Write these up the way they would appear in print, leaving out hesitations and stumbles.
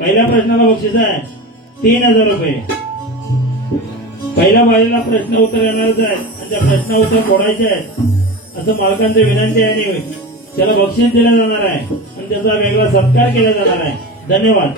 पहिल्या प्रश्नाला बक्षीस आहे 3000 रुपये. पहिल्या बाजूला प्रश्न उत्तर येणारच आहे आणि त्या प्रश्न उत्तर फोडायचे आहेत असं मालकांची विनंती आहे. त्याला बक्षीस दिलं जाणार आहे आणि त्याचा वेगळा सत्कार केला जाणार आहे. धन्यवाद.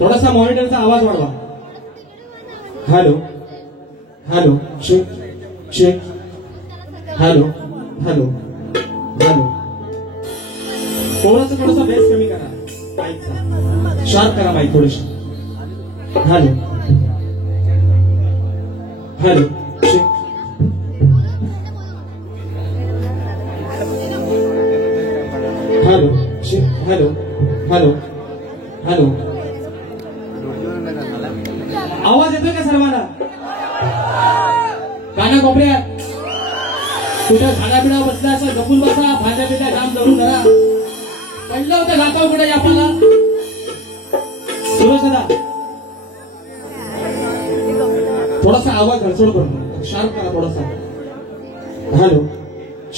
थोडासा मॉनिटरचा आवाज वाढवा. Hello hello check check hello hello hello. थोडासा बेस कमी करा, माईकचा शार्प करा, माईक थोडीशी. Hello hello check. Hello check hello hello hello. आवाज येतोय का सर्वांना? काना कोपऱ्यात कुठे खाण्यापिण्या बसला असं गपून बसा, भाज्या बिज्या काम करून धरा. पडलं होतं गाताव कुठे आपल्याला सुरेश दादा. थोडासा आवाज हळसोड करून शार्प करा थोडासा. Hello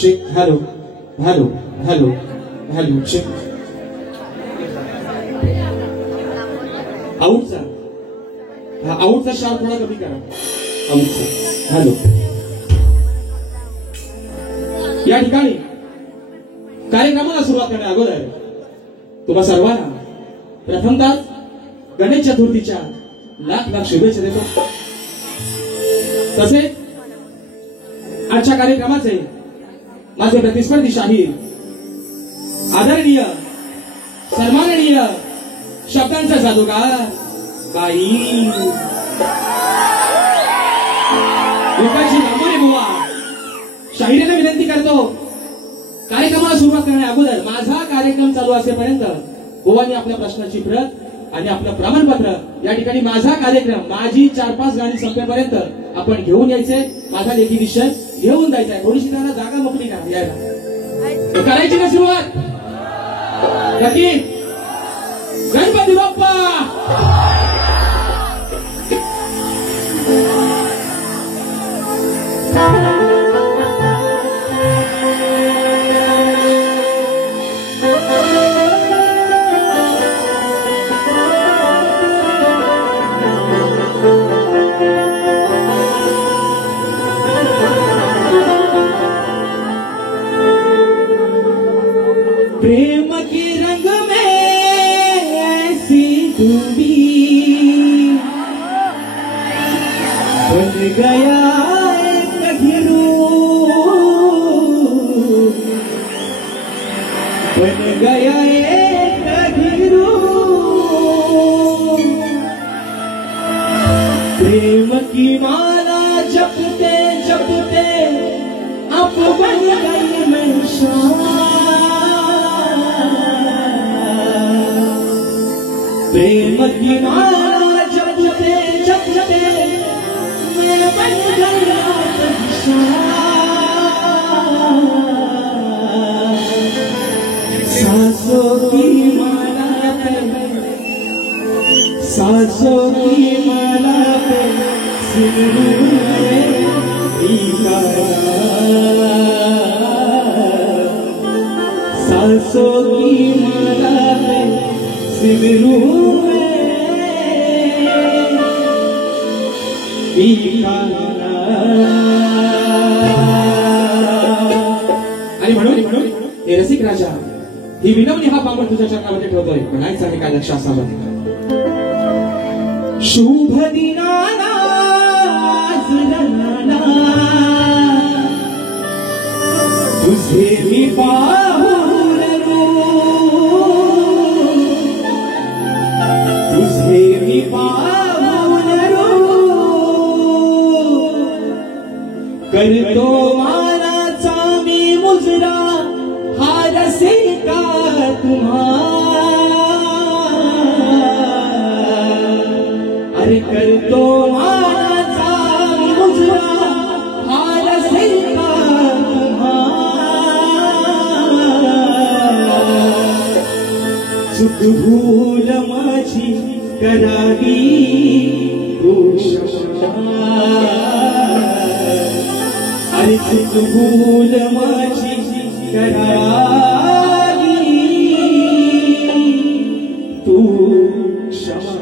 check hello hello hello hello check. आऊटचा आऊटचा शार्प थोडा कमी करा. आऊटचा हॅलो. या ठिकाणी कार्यक्रमाला सुरुवात करण्या अगोदर तुम्हा सर्वांना प्रथमतः गणेश चतुर्थीच्या लाख लाख शुभेच्छा देतो. तसेच आजच्या कार्यक्रमाचे माझे प्रतिस्पर्धी शाहीर, आदरणीय सन्माननीय शब्दांचा जादूगार बाई लोकांची रामाने बुवा शाहिरीने विनंती करतो, कार्यक्रमाला सुरुवात करण्या अगोदर माझा कार्यक्रम चालू असेपर्यंत बुवांनी आपल्या प्रश्नाची प्रत आणि आपलं प्रमाणपत्र या ठिकाणी माझा कार्यक्रम माझी 4-5 गाणी संपेपर्यंत आपण घेऊन यायचे. माझा लेखी विषय घेऊन जायचा आहे. थोडीशी त्यांना जागा मोकळी करा यायला. करायची ना सुरुवात? नक्की. गणपती बाप्पा. प्रेम के रंग में ऐसी डूबी प्रेम की माला जपते जपते मैं बन गया सांसों की माला पे सांसों की माला पे सिमरू सांसों की माला पे सिमरू आणि म्हणून हे रसिक राजा ही विनवणी हा पामर तुझ्या चरणामध्ये ठेवतोय. म्हणायचं आहे काय लक्ष असावं. शुभ दिनाना तुझे मी पाहून तुझे मी पाहून करतो मानाचा मी मुजरा हा रसिका तुम्हा. अरे करतो मानाचा मी मुजरा हा रसिका तुम्हा. चूक भूल माझी करावी तू क्षमा. अरे चूक भूल माझी करावी तू क्षमा.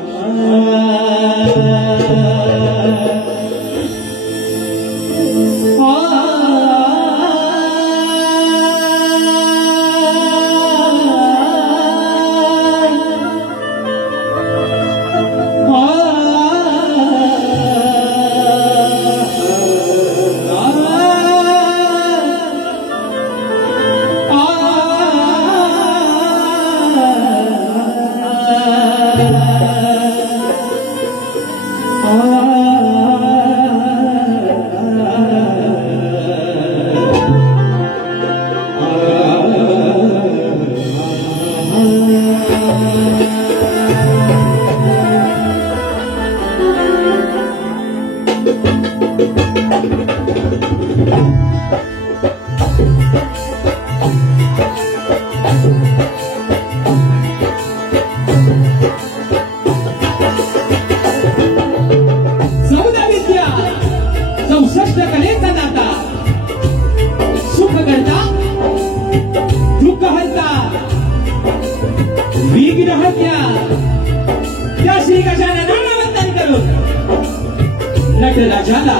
नटराजाला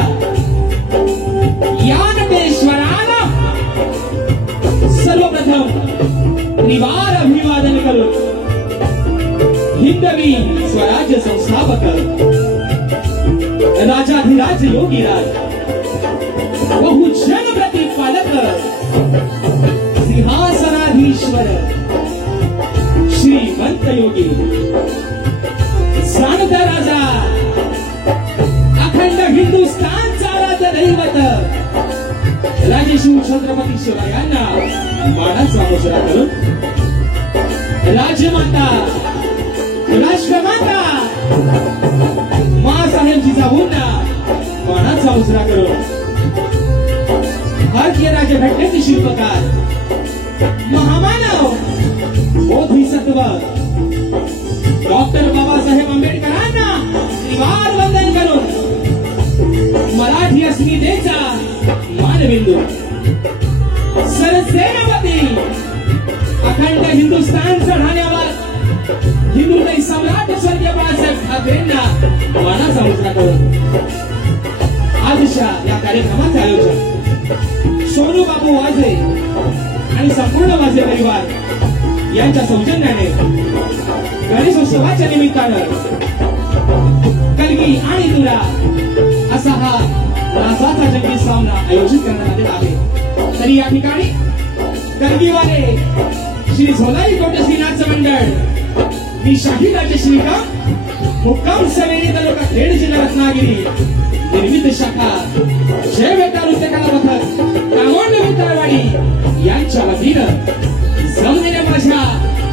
या नटेश्वराला सर्वप्रथम निवार अभिवादन करून हिंदवी स्वराज्य संस्थापक राजाधिराज योगीराज बहुजन प्रतिपालक सिंहासनाधीश्वर श्रीमंत योगी जाणता राजा अखंड हिंदुस्थानचा आराध्य दैवत राजेशिव छत्रपती शिवरायांना मानाचा मुजरा करून राजमाता राष्ट्रमाता मासाहेब जिजाऊंना मानाचा मुजरा करून भारतीय राज्यघटनेचे शिल्पकार महामानव बोधिसत्व डॉक्टर बाबासाहेब आंबेडकरांना निवार वंदन करून मराठी अस्मितेचा मानबिंदू सरसेनापती अखंड हिंदुस्थान चढवण्यावर हिंदुताई सम्राट स्वर्गीय बाळासाहेब ठाकरेंना मानाचा मुजरा करून आजच्या या कार्यक्रमाचे आयोजन सोनू बाबू वाजे आणि संपूर्ण वाजे परिवार यांच्या सौजन्याने गणेशोत्सवाच्या निमित्तानं कलगी आणि तुरा असा हा राजाचा जंगी सामना आयोजित करण्यात आलेला आहे. तरी या ठिकाणी कलगीवाले श्री झोलाई कोटश्री नाट्य मंडळ मी शाही राज्य श्रीकांत मुक्काम सवेरी तालुका खेड जिल्हा रत्नागिरी निर्मित शाखा जय बेटा नृत्य कला पथक कामोंड वितळवाडी यांच्या वतीनं जमलेल्या माझ्या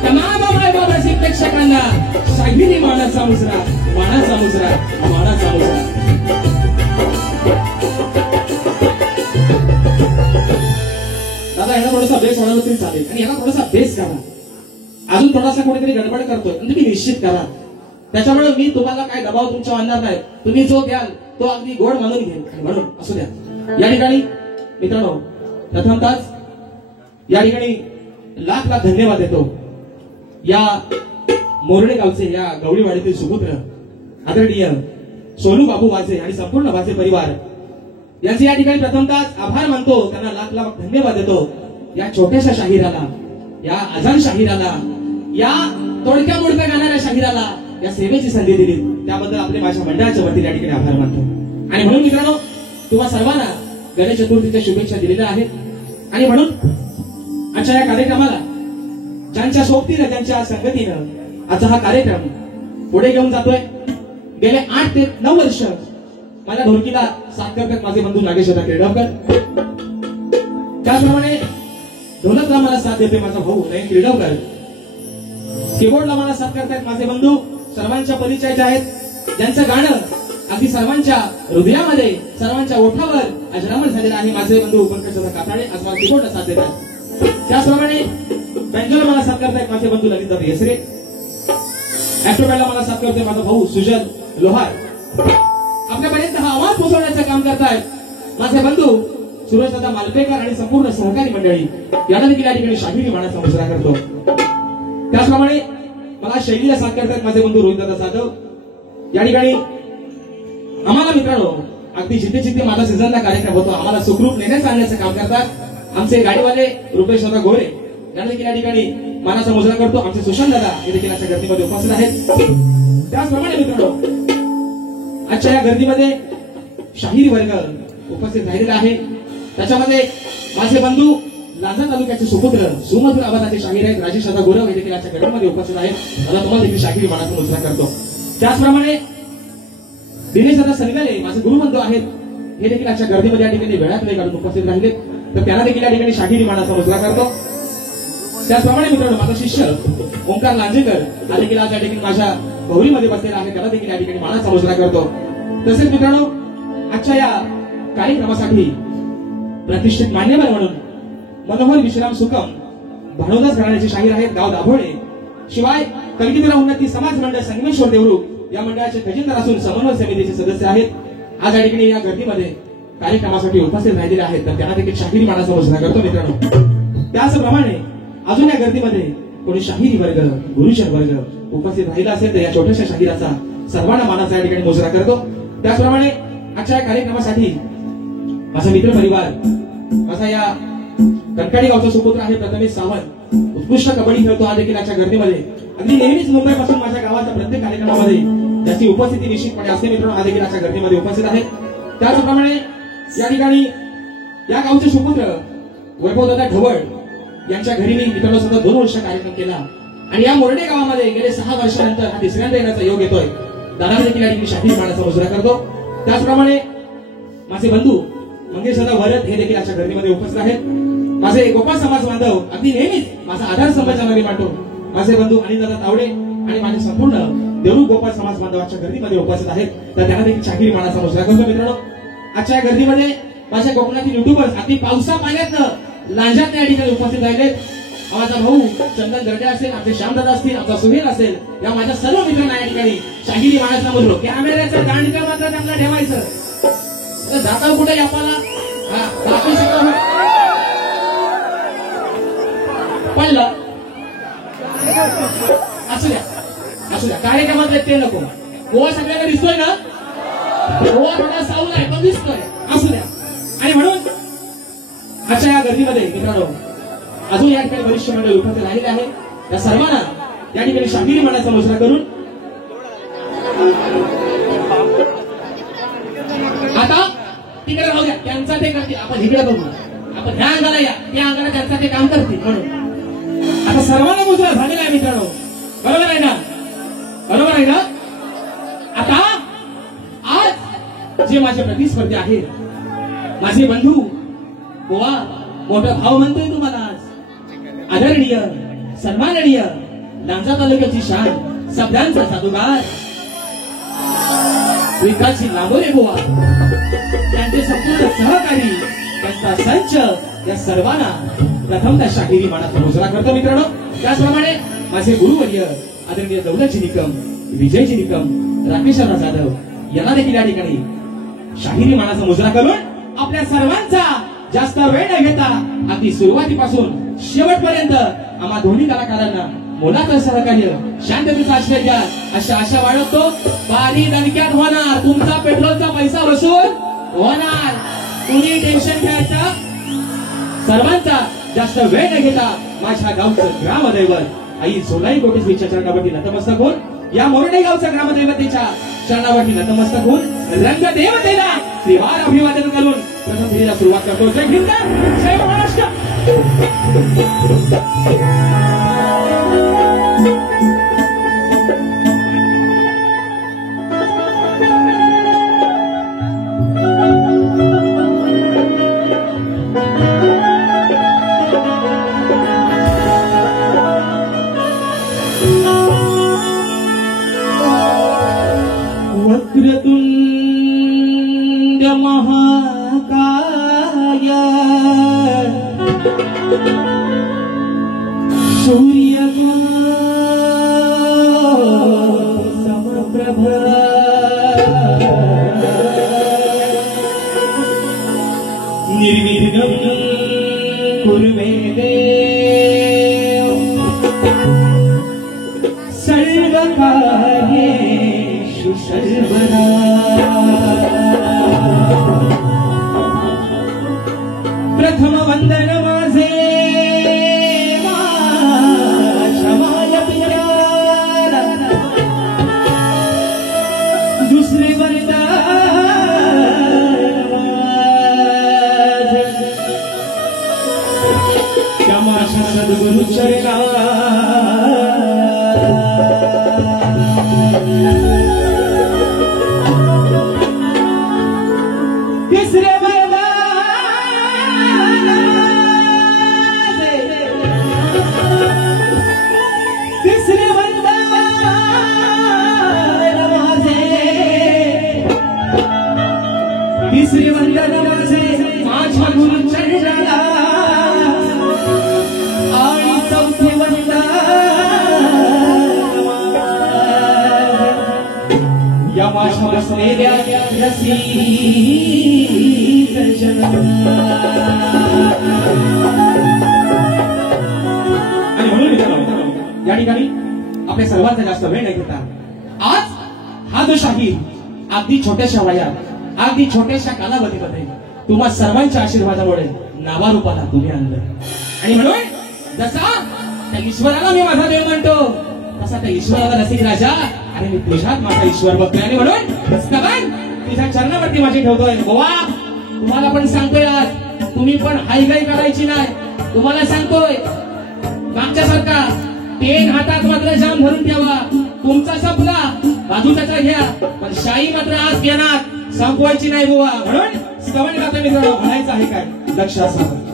तमाम मायबाबाची प्रेक्षकांना शाहिनी मानाचा मुजरा, मानाचा मुजरा, मानाचा मुजरा. दादा ह्याला थोडासा बेस वाढवला तरी चालेल आणि ह्याला थोडासा बेस करा. अजून थोडासा कोणीतरी गडबड करतोय आणि तुम्ही निश्चित करा. त्याच्यामुळे मी तुम्हाला काय दबाव तुमच्यावर आणणार नाही. तुम्ही जो द्याल तो अगदी गोड मानून घेईल आणि म्हणून असू द्या. या ठिकाणी मित्रांनो प्रथमतःच या ठिकाणी लाख लाख धन्यवाद देतो या मोरडे गावचे या गवळीवाडीतील सुपुत्र आदरणीय सोनू बाबू वाजे आणि संपूर्ण वाजे परिवार यांचे या ठिकाणी प्रथमतःच आभार मानतो. त्यांना लाख लाख धन्यवाद देतो. या छोट्याशा शाहिराला, या आजान शाहिराला, या तोडक्या मोडक्या गाणाऱ्या शाहिराला या सेवेची संधी दिली त्याबद्दल आपले माझ्या मंडळाच्या वतीने या ठिकाणी आभार मानतो. आणि म्हणून मित्रांनो तुम्हा सर्वांना गणेश चतुर्थीच्या शुभेच्छा दिलेल्या आहेत. आणि म्हणून आजच्या या कार्यक्रमाला ज्यांच्या सोबतीनं ज्यांच्या संगतीनं आजचा हा कार्यक्रम पुढे घेऊन जातोय. गेले 8 ते 9 वर्ष माझ्या ढोलकीला साथ करतात माझे बंधू नागेश क्रीडवकर. त्याचप्रमाणे ढोलकला मला साथ देते माझा भाऊ नयन क्रीडवकर. कीबोर्डला मला साथ करतात माझे बंधू सर्वांच्या परिचयाचे आहेत, ज्यांचं गाणं अगदी सर्वांच्या हृदयामध्ये सर्वांच्या ओठावर अजरामर झालेलं आहे. माझे बंधू पंकज काताडे आज मला कीबोर्डला साथ देतात. त्याचप्रमाणे बँजोला मला साथ करतायत माझे बंधू ललित येसरे. ऍक्टोबॅलला मला साथ करतोय माझा भाऊ सुजल लोहार. आपल्यापर्यंत हा आवाज पोहोचवण्याचं काम करतायत माझे बंधू सुरेशदादा मालपेकर आणि संपूर्ण सहकारी मंडळी. यांना देखील या ठिकाणी शाहिरी मानाचा मुजरा करतो. त्याचप्रमाणे मला शैलीला साथ करतायत माझे बंधू रोहितदादा जाधव. या ठिकाणी आम्हाला मित्रांनो अगदी जिथे जिथे माझा सीझनचा कार्यक्रम होतो आम्हाला सुखरूप नेण्याचं आणण्याचं काम करतात आमचे गाडीवाले रुपेश दादा गोरे. यांना देखील या ठिकाणी मानाचा मुजरा करतो. आमचे सुशांत दादा हे देखील आजच्या गर्दीमध्ये उपस्थित आहेत. त्याचप्रमाणे मित्रांनो आजच्या या गर्दीमध्ये शाहिरी वर्ग उपस्थित राहिलेला आहे. त्याच्यामध्ये माझे बंधू लांजा तालुक्याचे सुपुत्र सुमधुर आवाजाचे शाहीर आहेत राजेश दादा गोरव हे देखील आजच्या गर्दीमध्ये उपस्थित आहेत. मला तुम्हाला देखील शाहिरी मानाचा मुजरा करतो. त्याचप्रमाणे दिनेश दादा सनगरे माझे गुरुबंधू आहेत. हे देखील आजच्या गर्दीमध्ये या ठिकाणी वेळात वेळ काढून उपस्थित राहिले तर त्यांना देखील या ठिकाणी शाहिरी मानाचा मुजरा करतो. त्याचप्रमाणे मित्रांनो माझा शिष्य ओंकार लांजेकर हा देखील आज या ठिकाणी माझ्या गौरीमध्ये बसलेला आहे. त्याला देखील या ठिकाणी मानाचा मुजरा करतो. तसेच मित्रांनो आजच्या या कार्यक्रमासाठी प्रतिष्ठित मान्यवर म्हणून मनोहर विश्राम सुकम भानोदास घराण्याचे शाहीर आहेत गाव दाभोळे. शिवाय कलगीधरा उन्नती समाज मंडळ संगमेश्वर देवरूख या मंडळाचे खजिनदार असून समन्वय समितीचे सदस्य आहेत. आज या ठिकाणी या गर्दीमध्ये कार्यक्रमासाठी उपस्थित राहिलेले आहेत तर त्यांना देखील शाहिरी मानाचा मुजरा करतो. मित्रांनो त्याचप्रमाणे अजून या गर्दीमध्ये कोणी शाहिरी वर्ग गुरुजन वर्ग उपस्थित राहिला असेल तर या छोट्याशा शाहिराचा सर्वांना मानाचा या ठिकाणी मुजरा करतो. त्याचप्रमाणे आजच्या या कार्यक्रमासाठी माझा मित्र परिवार माझा या कणकाडी गावचा सुपुत्र आहे प्रथमेश सावंत. उत्कृष्ट कबड्डी खेळतो हा देखील आजच्या गर्दीमध्ये अगदी नेहमीच मुंबईपासून माझ्या गावाच्या प्रत्येक कार्यक्रमामध्ये त्याची उपस्थिती निश्चितपणे असते. मित्रांनो हा देखील आजच्या गर्दीमध्ये उपस्थित आहे. त्याचप्रमाणे या ठिकाणी या गावचे सुपुत्र वैभवदादा ढवळ यांच्या घरी मी मित्रांनो सुद्धा 2 वर्ष कार्यक्रम केला आणि या मोरडे गावामध्ये गेले 6 वर्षानंतर हा तिसऱ्यांदा येण्याचा योग येतोय. दादा देखील या ठिकाणी शाहिरी मानाचा मुजरा करतो. त्याचप्रमाणे माझे बंधू मंगेश दादा वरद हे देखील आजच्या गर्दीमध्ये उपस्थित आहेत. माझे गोपाळ समाज बांधव अगदी नेहमीच माझा आधार स्तंभाच्या मांडतो माझे बंधू अनिल दादा तावडे आणि माझे संपूर्ण देवरूख गोपाळ समाज बांधवाच्या गर्दीमध्ये उपस्थित आहेत तर त्यांना देखील शाहिरी मानाचा मुजरा करतो. मित्रांनो आजच्या गर्दीमध्ये माझ्या कोकणातील युट्यूबर्स अगदी पावसा पाण्यात लांजात या ठिकाणी उपस्थित राहिले. माझा भाऊ चंदन दर्डे असेल आमचे श्यामदादा असतील आमचा सुहेल असेल या माझ्या सर्व मित्रांना या ठिकाणी शाहिरी मानाचा मुजरा. कॅमेऱ्याचं दांडकं मात्र चांगलं ठेवायचं जाता कुठे आपल्याला पडलं असू द्या कार्यक्रमातले ते नको. गोवा सगळ्यांना दिसतोय ना. गोवा थोडा साऊल आहे तो दिसतोय असू द्या. आणि म्हणून आजच्या या गर्दीमध्ये मित्रांनो अजून या ठिकाणी बरीचशी मंडळी उपस्थित राहिलेले आहे. त्या सर्वांना या ठिकाणी शाहिरी मानाचा मुजरा करून आता तिकडे राहू द्या त्यांचा ते करतील आपण इकडे बघू. आपण ह्या अंगाला या त्या अंगाला त्यांचा ते काम करतील. म्हणून आता सर्वांना मुजरा झालेला आहे मित्रांनो. बरोबर आहे ना. बरोबर आहे ना. आता आज जे माझे प्रतिस्पर्धी आहेत माझे बंधू गोवा मोठा भाव म्हणतोय तुम्हाला आज आदरणीय सन्माननीय लांजा तालुक्याची शान शब्दांचा जादूगार विकासची लांबोरे बुवा, त्यांचे संपूर्ण सहकारी, त्यांचा संच, या सर्वांना प्रथमतः शाहिरी मानाचा मुजरा करतो मित्रांनो. त्याचप्रमाणे माझे गुरुवर्य आदरणीय दौलतजी निकम, विजयजी निकम, राकेशराव जाधव यांना देखील या ठिकाणी शाहिरी मानाचा मुजरा करून आपल्या सर्वांचा जास्त वेळ न घेता अगदी सुरुवातीपासून शेवटपर्यंत आम्हा दोन्ही कलाकारांना मोलाचं सहकार्य, शांततेचा आश्रय द्या अशा आशा बाळगतो. बारी दणक्यात होणार, तुमचा पेट्रोलचा पैसा वसूल होणार, कुणी टेन्शन घ्यायचं. सर्वांचा जास्त वेळ न घेता माझ्या गावचं ग्रामदैवत आई सोलाई कोटेश्वरीच्या चरणावरती नतमस्तक होऊन, या मोरडे गावच्या ग्रामदैवतेच्या चरणावरती नतमस्तक होऊन रंगदेवतेला श्रीवार अभिवादन करून प्रथम फेरीला सुरुवात करतो. जय हिंद, जय महाराष्ट्र. वक्रतुंड महाकाय सूर्य समप्रभ निर्विघ्नं कुरु मे देव सर्वकार्येषु सर्वदा. प्रथम वंदन माझे क्षमाय पित्याला, दुसरे वरदान माझे क्षमा सद्गुरु चरणा. तिसरे तिसरे वंदन माझे माझ्या गुरु चरणाला, आणि चौथे वंदन या माझ्या बसलेल्या रसिक जनाला. आणि म्हणून या ठिकाणी आपल्या सर्वांचा जास्त वेळ नाही घेता आज हा जो शाहीर अगदी छोट्याशा वयात, अगदी छोट्याशा कालावधीमध्ये तुम्हा सर्वांच्या आशीर्वादामुळे नावारूपाला तुम्ही आणलं. आणि म्हणून जसा त्या ईश्वराला मी माझा देव म्हणतो, तसा त्या ईश्वराला रसिक राजा आणि मी तुझ्यात माझा ईश्वर बघतोय. आणि म्हणून स्तवन तुझ्या चरणावरती माझी ठेवतोय. गोवा तुम्हाला पण सांगतोय, आज तुम्ही पण हायगाई करायची नाही. तुम्हाला सांगतोय मागच्यासारखा पेन हातात मात्र जाम धरून ठेवा. तुमचा संपला बाजूचा घ्या, पण शाही मात्र आज घेणार संपवायची नाही बुवा. म्हणून स्तवन गाता मित्रांनो म्हणायचं आहे काय, लक्ष असावं.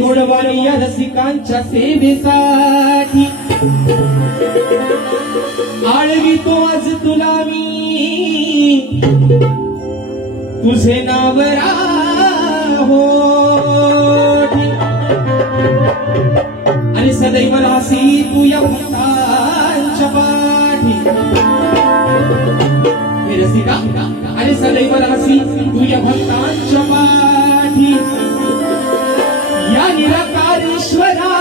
गोडवाणी या रसिकांच्या सेवेसाठी आळवितो आज तुला मी तुझे नाव राहो आणि सदैव रासी तू या भक्तांच्या पाठी हे रसिका आणि सदैव रासी तू या भक्तांच्या पाठी या निराकारेश्वरा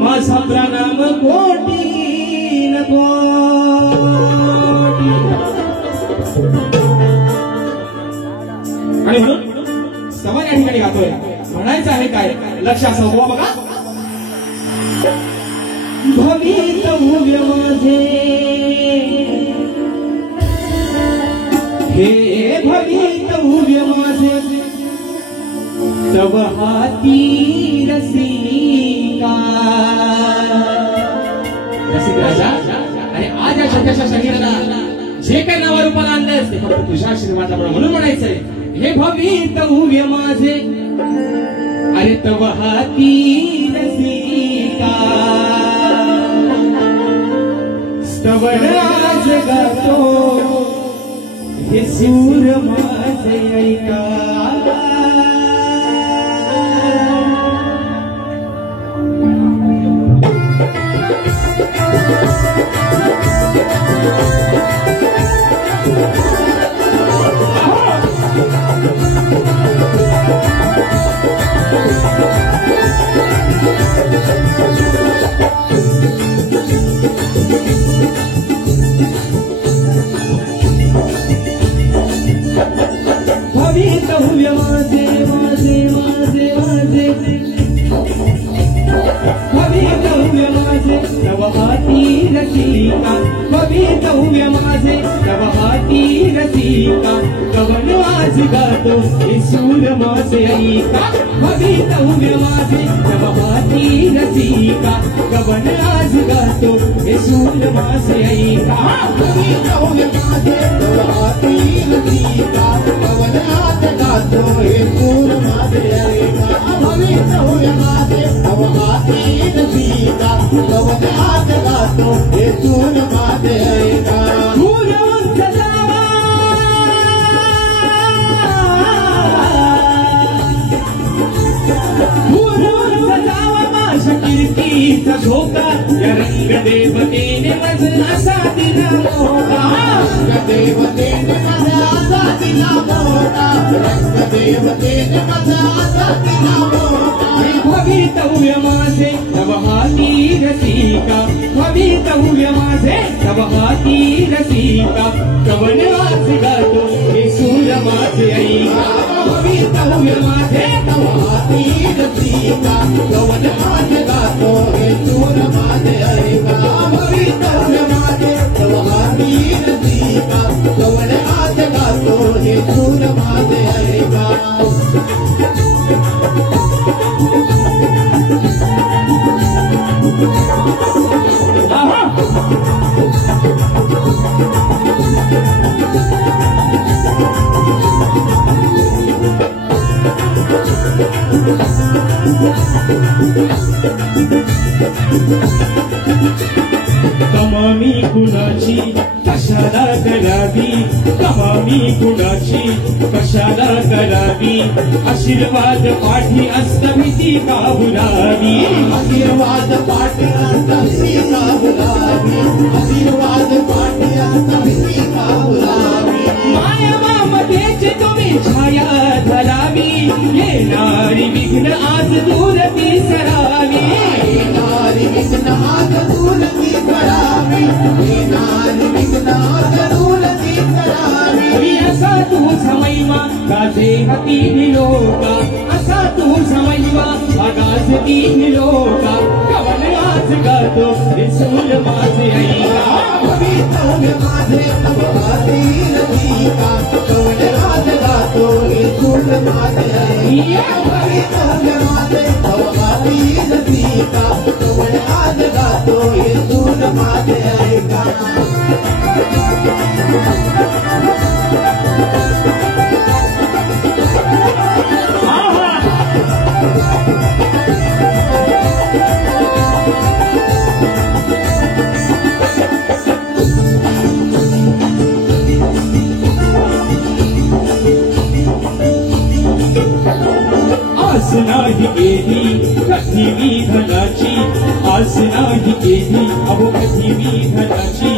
माझा प्रणाम कोटी न कोटी आणि म्हणून समान या ठिकाणी गातोय म्हणायचं आहे काय लक्ष असं हुआ बघा भवितव्य माझे हे भवितव्य माझे तव हाती रसिका रसिक राजा आणि आज या छोट्याशा शरीराला जे काही नावारूपाला आणलंय ते फक्त तुझ्या आशीर्वादामुळे म्हणून म्हणायचंय हे भवितव्य माझे अरे तव हाती रसिका स्तवन आज गातो हे सूर माझे ऐका भवितव्य माझे माझे माझे माझे भवितव्य माझे तव हाती रसिका भवितव्य माझे तव हाती रसिका कवन आज गातो हे सूर माझे ऐका भवितव्य माझे तव हाती रसिका कवन आज गातो हे सूर माझे ऐका भवितव्य माझे तव हाती रसिका कवन आज गातो हे सूर माझे ऐका भवितव्य माझे तव हाती रसिका कवन आज गातो हे सूर माझे ऐका कीर्तीचा झोका या रंगदेवतेने मज असा दिला मोठा रंगदेवतेने मज असा दिला मोठा रंगदेवतेने मज असा दिला मोठा भवितव्य माझे तव हाती रसिका भवितव्य माझे तव हाती रसिका कवन आज गातो हे सूर माझे ऐका भवितव्य माझे तव हाती रसिका कवन आज गातो हे सूर माझे ऐका भवितव्य माझे तव हाती रसिका कवन आज गातो हे सूर माझे ऐका कमामी कुणाची कशाला करावी कमामी कुणाची कशाला करावी आशीर्वाद पाठी असत भीती का बुरावी आशीर्वाद पाठी असत भीती का बुरावी आशीर्वाद पाठी असत भीती का बुरावी माया ममतेची तुम्ही छाया धरावी येणारी विघ्न आज दूर ती सरावी येणारी विघ्न आज दूर ती सरावी येणारी विघ्न आज दूर ती सरावी असा तुझा महिमा गाजे हाती लोका असा तुझा महिमा गाजती लोका कवन आज गातो हे सूर माझे ऐका भवितव्य माझे तव हाती रसिका कवन आज गातो हे सूर माझे ऐका भवितव्य माझे तव हाती रसिका कवन आज गातो हे सूर माझे ऐका नाही केली कधी मी धनाची आस नाही केली अहो कधी मी धनाची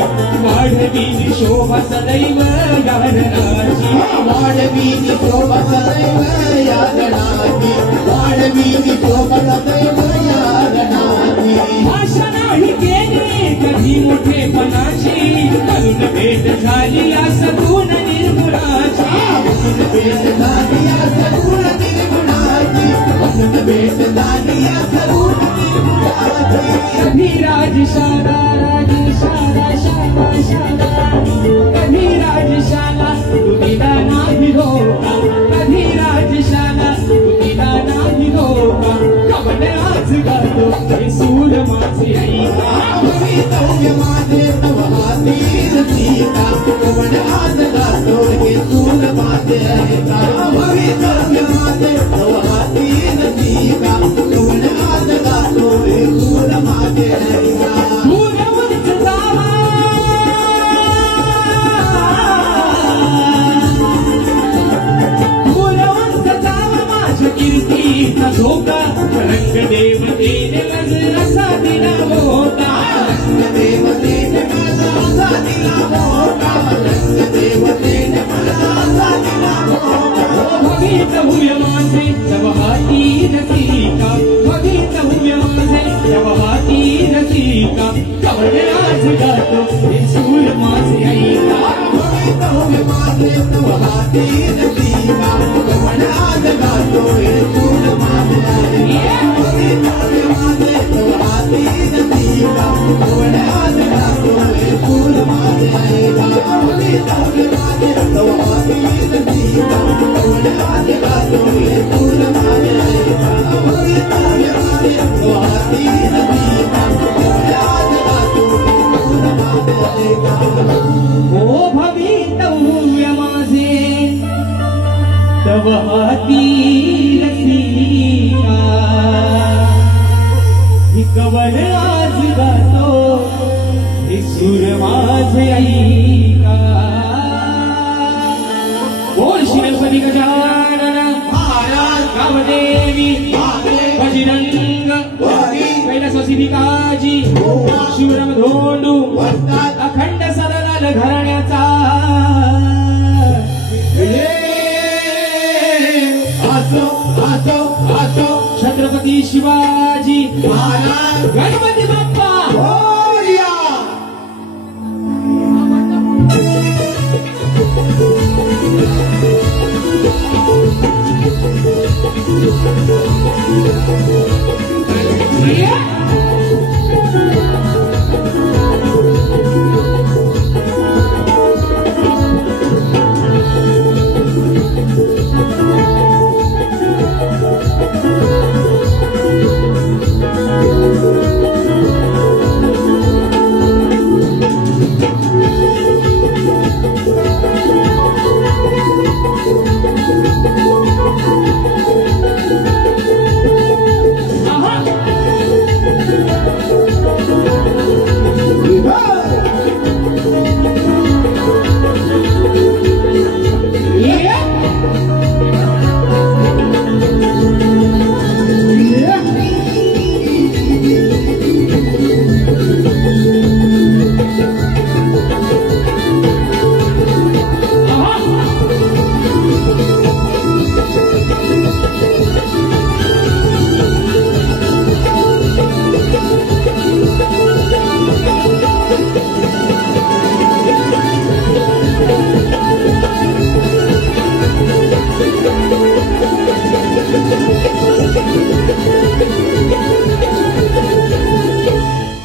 वाढवी शोभा सदैव यादनाची वाढवी शोभा सदैव यादनाची वाढवी शोभा सदैव यादनाची आशा नाही केली कधी मोठेपणाची करून भेट झाली असतून निर्गुणाची भेट झाली सगुण निर्गुणाची भेट झाली सगुण निर्गुणाची कधी राजशाला राजशाला शाला शाला कधी राजशाला तुझीला नाही धोका कधी राजशाला तुझीला नाही धोका कमल आज गातो हे सूर माझे ऐका भवितव्य माझे तव हातीन सीता कमल आज गातो हे सूर माझे ऐका भवितव्य माझे तव हातीन सीता कमल आज गातो हे सूर माझे ऐका मूलवंत जावा मूलवंत जावा माझ्या कीर्तीचा धोका रंग देवतेने मज असा दिला होता देवतेने मला असा दिला होता देवतेने मला असा दिला होता भवितव्य माझे तव हाती नसीका भवितव्य माझे तव हाती नसीका कवळ आज गातो हे सूर माझे ऐका भवितव्य माझे तव हातीन सीता कमल आज गातो हे सूर माझे ऐका भवितव्य माझे तव हातीन सीता कमल आज गातो हे सूर माझे ऐका भवितव्य माझे तव हातीन सीता कमल आज गातो हे सूर माझे ऐका भवितव्य माझे तव हातीन सीता कमल आज गातो हे सूर माझे ऐका ओ भवितव्य माझे तव हाती नसीका ही कवल आज गातो हे सूर माझे ऐका बोल श्री गणपती गजानन महाराज कामदेवी बजरंग कैलासवासी भिकाजी शिवराम धोंडू वर्तात अखंड सरलाल घराण्याचा आसो आसो आसो छत्रपती शिवाजी महाराज गणपती बाप्पा मोरया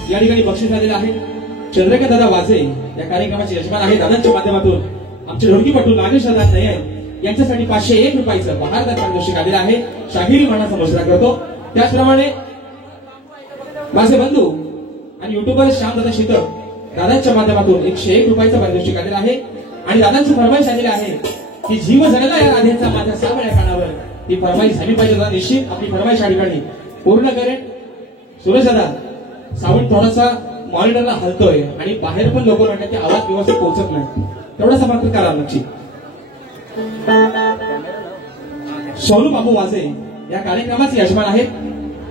या ठिकाणी बक्षीस आलेलं आहे चंद्रकांत दादा वाजे या कार्यक्रमाचे यजमान आहे. दादांच्या माध्यमातून आमचे ढोलकीपटू नागेश दादा नयन यांच्यासाठी 501 रुपयाचं बहारदार पारितोषिक आलेलं आहे. शाहिरी मानाचा मुजरा करतो. त्याचप्रमाणे माझे बंधू आणि युट्यूबर श्यामदादा शीतक दादांच्या माध्यमातून 101 रुपयाचं पारितोषिक आलेलं आहे. आणि दादांची फरमाईश आलेली आहे की जीव जगला या राधेचा माझ्या सावळ्या कानावर. ती फरमाईश झाली पाहिजे. दादा निश्चित आपली फरमाईश या ठिकाणी पूर्ण करेन. सुरेश दादा सावंत थोडासा मॉनिटरला हलतोय आणि बाहेर पण लोक म्हणतात की आवाज व्यवस्थित पोहोचत नाही. तेवढासा मात्र करा नक्की. सोनू बाबू वाजे या कार्यक्रमाचे यजमान आहेत.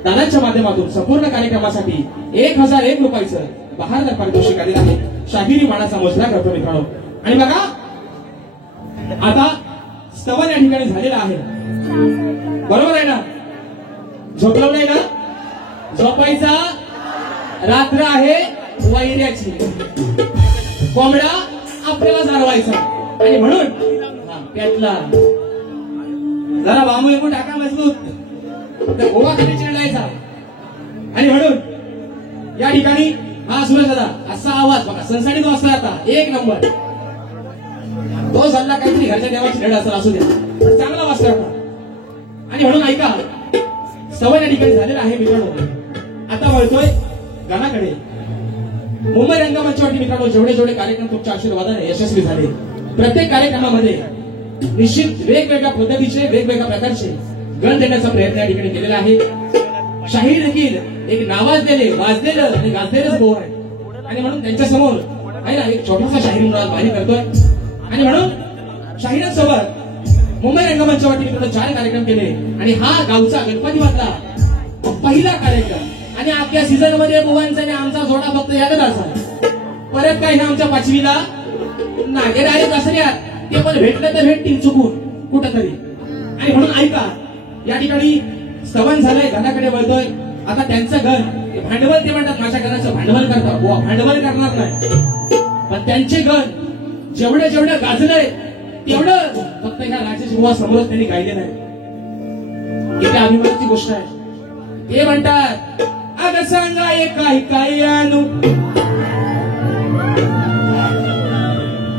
दादांच्या माध्यमातून संपूर्ण कार्यक्रमासाठी 1001 रुपयाचं बहारदार पारितोषिक आलेलं आहे. शाहिरी मानाचा मोजला करतो मित्रांनो. आणि बघा आता स्तवन या ठिकाणी झालेला आहे. बरोबर आहे ना? झोपलो नाही ना? झोपायचा रात्र आहे वैऱ्याची, कोंबडा आपल्याला जारवायचा. आणि म्हणून त्यातला जरा बांबू येऊन टाका मजबूत, तर गोवा खाली चिरडायचा. आणि म्हणून या ठिकाणी हा सुरेश दादा असा आवाज बघा, सणसणीत वाजता आता एक नंबर. तो झाला काहीतरी घरच्या देवाची धड असेल, असू द्या, पण चांगला वाजता होता. आणि म्हणून ऐका, सवय या ठिकाणी झालेला आहे मित्रांनो. आता वळतोय गाण्याकडे. मुंबई रंगमंचावरती मित्रांनो जेवढे जेवढे कार्यक्रम तुमच्या आशीर्वादाने यशस्वी झाले, प्रत्येक कार्यक्रमामध्ये निश्चित वेगवेगळ्या पद्धतीचे वेगवेगळ्या प्रकारचे गण देण्याचा प्रयत्न या ठिकाणी केलेला आहे. शाहीर देखील एक नावाजलेले वाजलेलं आणि गाजलेलंच बोर आहे. आणि म्हणून त्यांच्या समोर आहे ना एक छोटासा शाहीर बाहेर करतोय. आणि म्हणून शाहिरांसोबत मुंबई रंगमंचावरती मित्रांनो 4 कार्यक्रम केले. आणि हा गावचा गणपती मधला पहिला कार्यक्रम. आणि अख्ख्या सीझन मध्ये बुवांचा आणि आमचा जोडा फक्त यादच असा. परत काय हे आमच्या 5वीला नागेर आहे दसऱ्या, ते पण भेटलं तर भेटतील चुकून कुठंतरी. आणि म्हणून ऐका, या ठिकाणी स्तवन झालंय, घराकडे वळतोय. आता त्यांचं घर भांडवल, ते म्हणतात माझ्या घराचं भांडवल करतात. बुवा भांडवल करणार नाही, पण त्यांचे घर जेवढं जेवढं गाजलंय तेवढं फक्त ह्या राजेश बुवा समोर त्यांनी गायलेलं आहे. किती अभिमानाची गोष्ट आहे. ते म्हणतात अगं सांगा काय काय आणू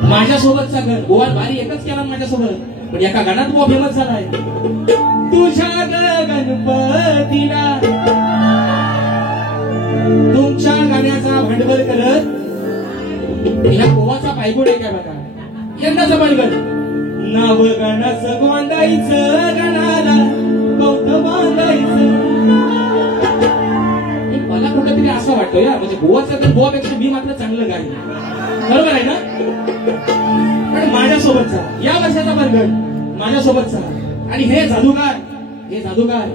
माझ्यासोबतचा घर. बुवा भारी एकच केला माझ्यासोबत, पण एका गाण्यात बुवा फेमस झालाय. तुझ्या गणपतीला तुमच्या गाण्याचा भांडवल करत या गोवाचा पायगोड आहे काय बघा. यंदाचं भांडवल नाव गाण्याचं गोंदायचं, गाण्याला कौत बांधायचं. मला कुठंतरी असं वाटतं या म्हणजे गोवाचं तर गोवापेक्षा मी मात्र चांगलं गाईल, बरोबर आहे ना? पण माझ्यासोबतचा या वर्षाचा भानगड माझ्यासोबतचा. आणि हे जादूगार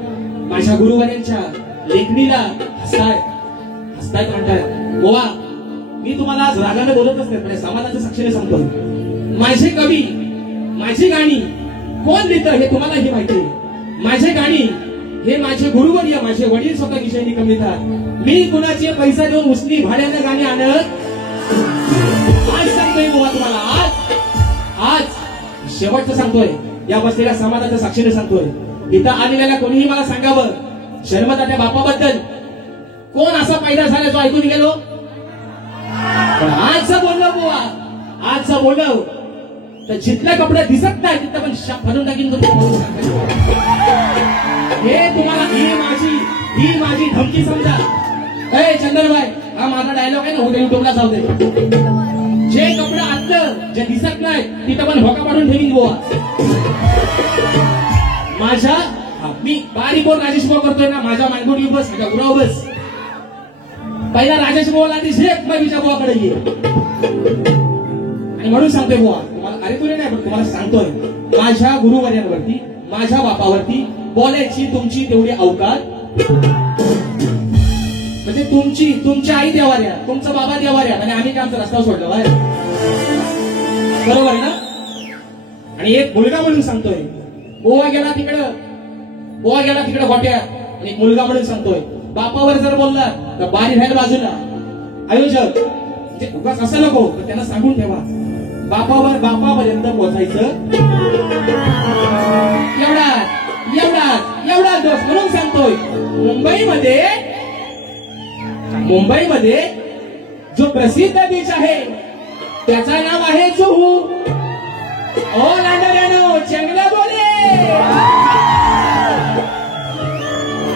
माझ्या गुरुवाऱ्यांच्या लेखणीला हसतायत म्हणतायत. गोवा मी तुम्हाला आज रागाने बोलतच नाही, पण समाजाच्या साक्षीने सांगतोय. माझे कवी, माझी गाणी कोण लिहितं हे तुम्हालाही माहिती आहे. माझे गाणी हे माझे गुरुवर्य, माझे वडील स्वतः किशोरी कमी लिहितात. मी कुणाचे पैसा देऊन मुस्ली भाड्याने गाणी आणत. आज सांगतोय गोवा तुम्हाला, आज शेवटचं सांगतोय, या बसलेल्या समाजाच्या साक्षीने सांगतोय. इथं आलेल्या कोणीही मला सांगावं जन्मदात्या बापाबद्दल कोण असा फायदा झाला जो ऐकून गेलो. पण आजचं बोललो बुवा, आजचं बोललो तर जिथल्या कपडे दिसत नाही तिथं पण फाडून टाकीन. हे तुम्हाला ही माझी धमकी समजा. ए चंदनबाई, हा माझा डायलॉग आहे ना, उद्या युट्यूबला जाऊ दे. जे कपडे आतलं जे दिसत नाही तिथं पण भोका पाडून ठेवीन बुवा. माझ्या मी बारीक बोल राजेश भाऊ करतोय ना, माझ्या मानगुडी बस, माझ्या गुराव बस. पहिला राजेश भाऊला आधी शेख बाईच्या बुवाकडे ये. आणि म्हणून सांगतोय बुवा तुम्हाला, अरे तुला नाही पण तुम्हाला सांगतोय, माझ्या गुरुवर्यांवरती माझ्या बापावरती बोलायची तुमची तेवढी अवकात. म्हणजे तुमची आई देवाऱ्या, तुमचा बाबा देवाऱ्या, आणि आम्ही काय आमचा रस्ता सोडला बाहेर, बरोबर आहे ना? आणि एक मुलगा म्हणून सांगतोय, गोवा गेला तिकडं गोट्यात, आणि एक मुलगा म्हणून सांगतोय, बापावर जर बोलला तर बारी राहील बाजूला. आयोजक म्हणजे उगाच असं नको, तर त्यांना सांगून ठेवा बापापर्यंत पोहोचायचं एवढा दोष. म्हणून सांगतोय, मुंबईमध्ये जो प्रसिद्ध बीच आहे त्याचं नाव आहे जुहू. ओ लांडऱ्यानो चेंगला बोले.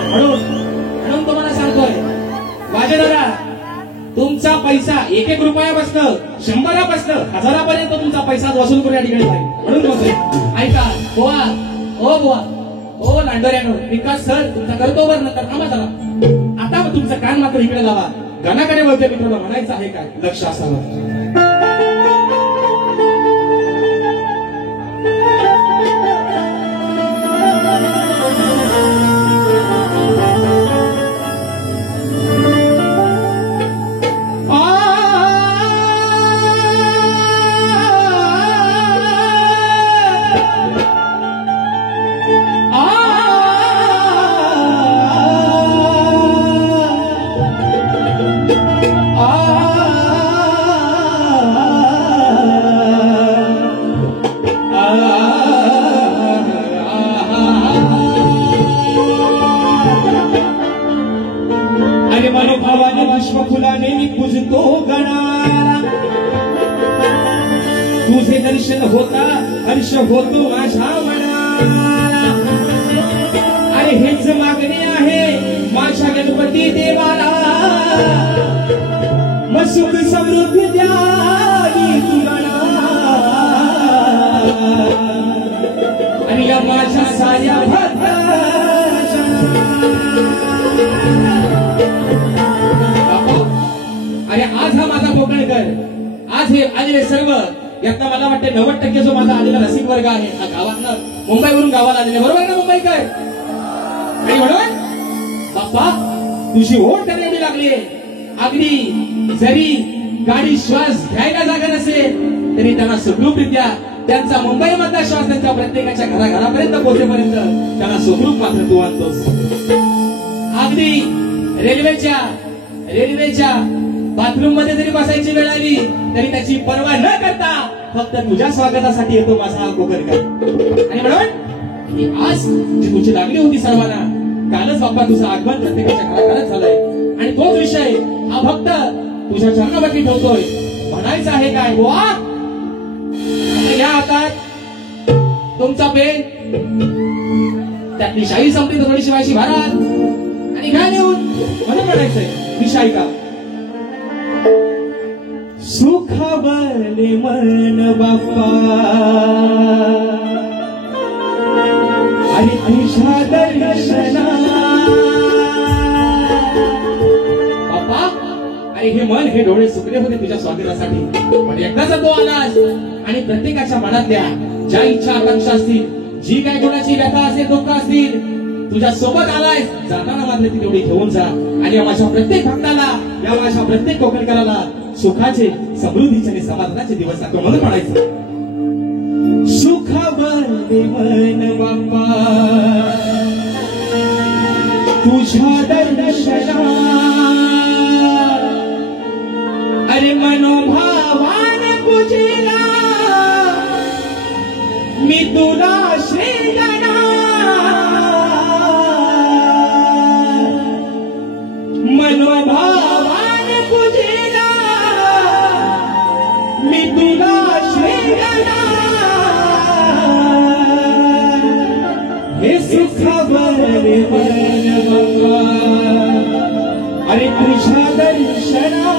म्हणून तुम्हाला सांगतोय वाजे दादा, तुमचा पैसा 1-1 रुपयापासून 100पासून 1000पर्यंत तुमचा पैसा वसूल करून या ठिकाणी जाईल. म्हणून बोलतोय, ऐका बुवा, ओ लांडोऱ्यानो, विकास सर तुमचा करतो बरं, नंतर थांबा चला. आता तुमचं कान मात्र इकडे लावा. गाण्याकडे बोलतोय मित्रांनो, म्हणायचं आहे काय लक्ष असावं. तुझे दर्शन होता हर्ष होतो माझ्या मनाला. अरे हेच मागणे आहे माझ्या गणपती देवाला. मग सुख समृद्धी द्यावी तुला आणि या माझ्या साऱ्या अरे आज हा माझा कोकणकर, आज हे आलेले सर्व यातला मला वाटते 90% जो माझा आलेला रसिक वर्ग आहे हा गावातला मुंबईवरून गावाला आलेले, बरोबर आहे ना मुंबईकर? आणि म्हणून बाप्पा तुझी ओढ करण्याची लागली. अगदी जरी गाडी श्वास घ्यायला जागा नसेल तरी त्यांना सुखरूपरित्या त्यांचा मुंबईमधला श्वास त्यांच्या प्रत्येकाच्या घराघरापर्यंत पोहोचेपर्यंत त्यांना सुखरूप मात्र तू आणतोस. अगदी रेल्वेच्या बाथरूम मध्ये जरी बसायची वेळ आली तरी त्याची पर्वा न करता फक्त तुझ्या स्वागतासाठी येतो माझा हा कोकणकर. आणि म्हणून ही आज जी तुझी लागली होती सर्वांना, कालच बाप्पा तुझं आगमन प्रत्येकाच्या घराघरात झालंय आणि तोच विषय हा भक्त तुझ्या चरणावरती ठेवतोय. म्हणायचं आहे काय बुवा? या हातात तुमचा पेन, त्यातली शाही संपली तर थोडीशी वाशी भरात आणि घ्या नेऊन. म्हणून म्हणायचंय विषय का सुखावले मन बाप्पा आणि तुझ्या दर्शना. बाप्पा अरे हे मन हे डोळे सुकले होते तुझ्या स्वागतासाठी, पण एकदाच तू आलास आणि प्रत्येकाच्या मनातल्या ज्या इच्छा आकांक्षा असतील, जी काय कोणाची व्यथा असेल, दुःख असतील, तुझ्या सोबत आलाय. जाताना मात्र ती तेवढी घेऊन जा आणि या माझ्या प्रत्येक भक्ताला, या माझ्या प्रत्येक कोकणकराला सुखाचे, समृद्धीचे आणि समाधानाचे दिवस दाखव. म्हणून म्हणायचं सुखावले मन बाप्पा तुझ्या दर्शना. अरे मनोभावान पूजेला मी तुला श्रीगणा. मनोभावान पूजेला मी तुला श्रीगणा. हे सुखावले मन बाप्पा अरे तुझ्या दर्शना.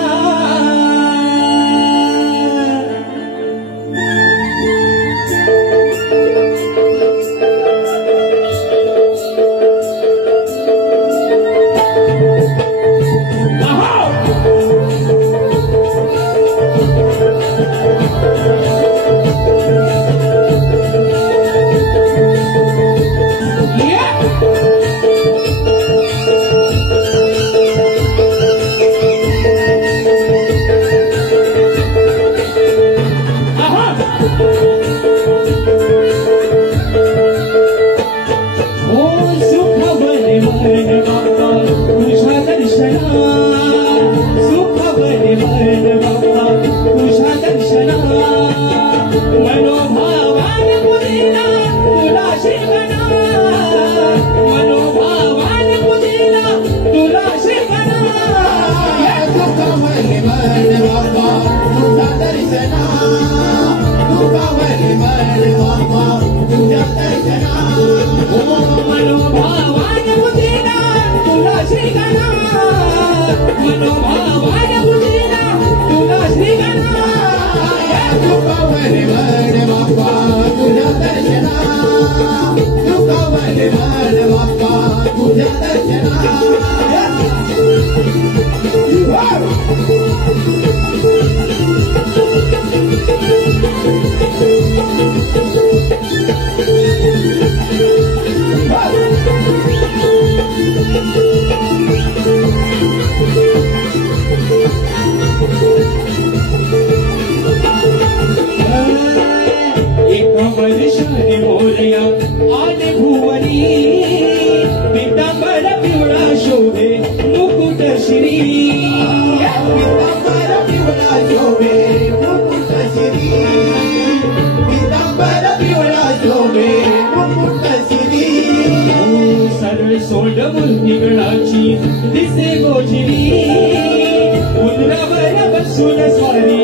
बसून स्वारी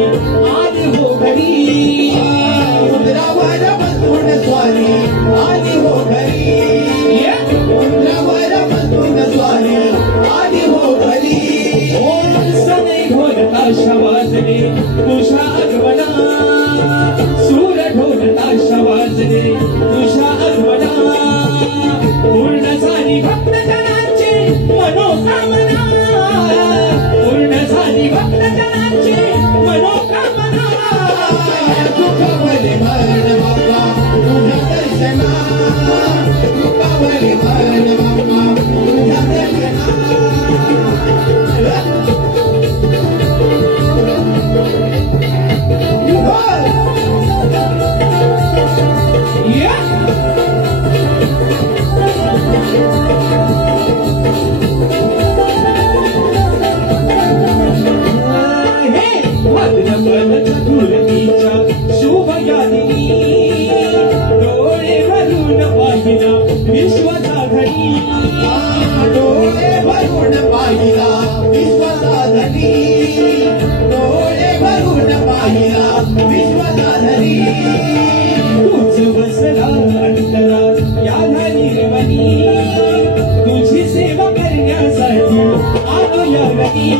आज हो घरी. स्वारी आली हो घरी उंबरावर बसून स्वारी आली हो घरी सने ढोल ताशा वाजले तुझ्या आगमना सूर ढोल ताशा वाजले तुझ्या आगमना पूर्ण झाली भक्तजनांची मनोकामना पूर्ण झाली भक्तजनांची मनोकामना दुखावले मरण बाबा तुझ्या दर्शना दुखावले मरण बाबा तुझ्या दर्शना शुभ यादिनी डोळे भरून पाहिला विश्वाचा घडी डोळे भरून पाहिला विश्वाचा धनी डोळे भरून पाहिला विश्वाचा धनी तूच बसला अंतरात या निर्मणी तुझी सेवा करण्यासाठी आलो या घरी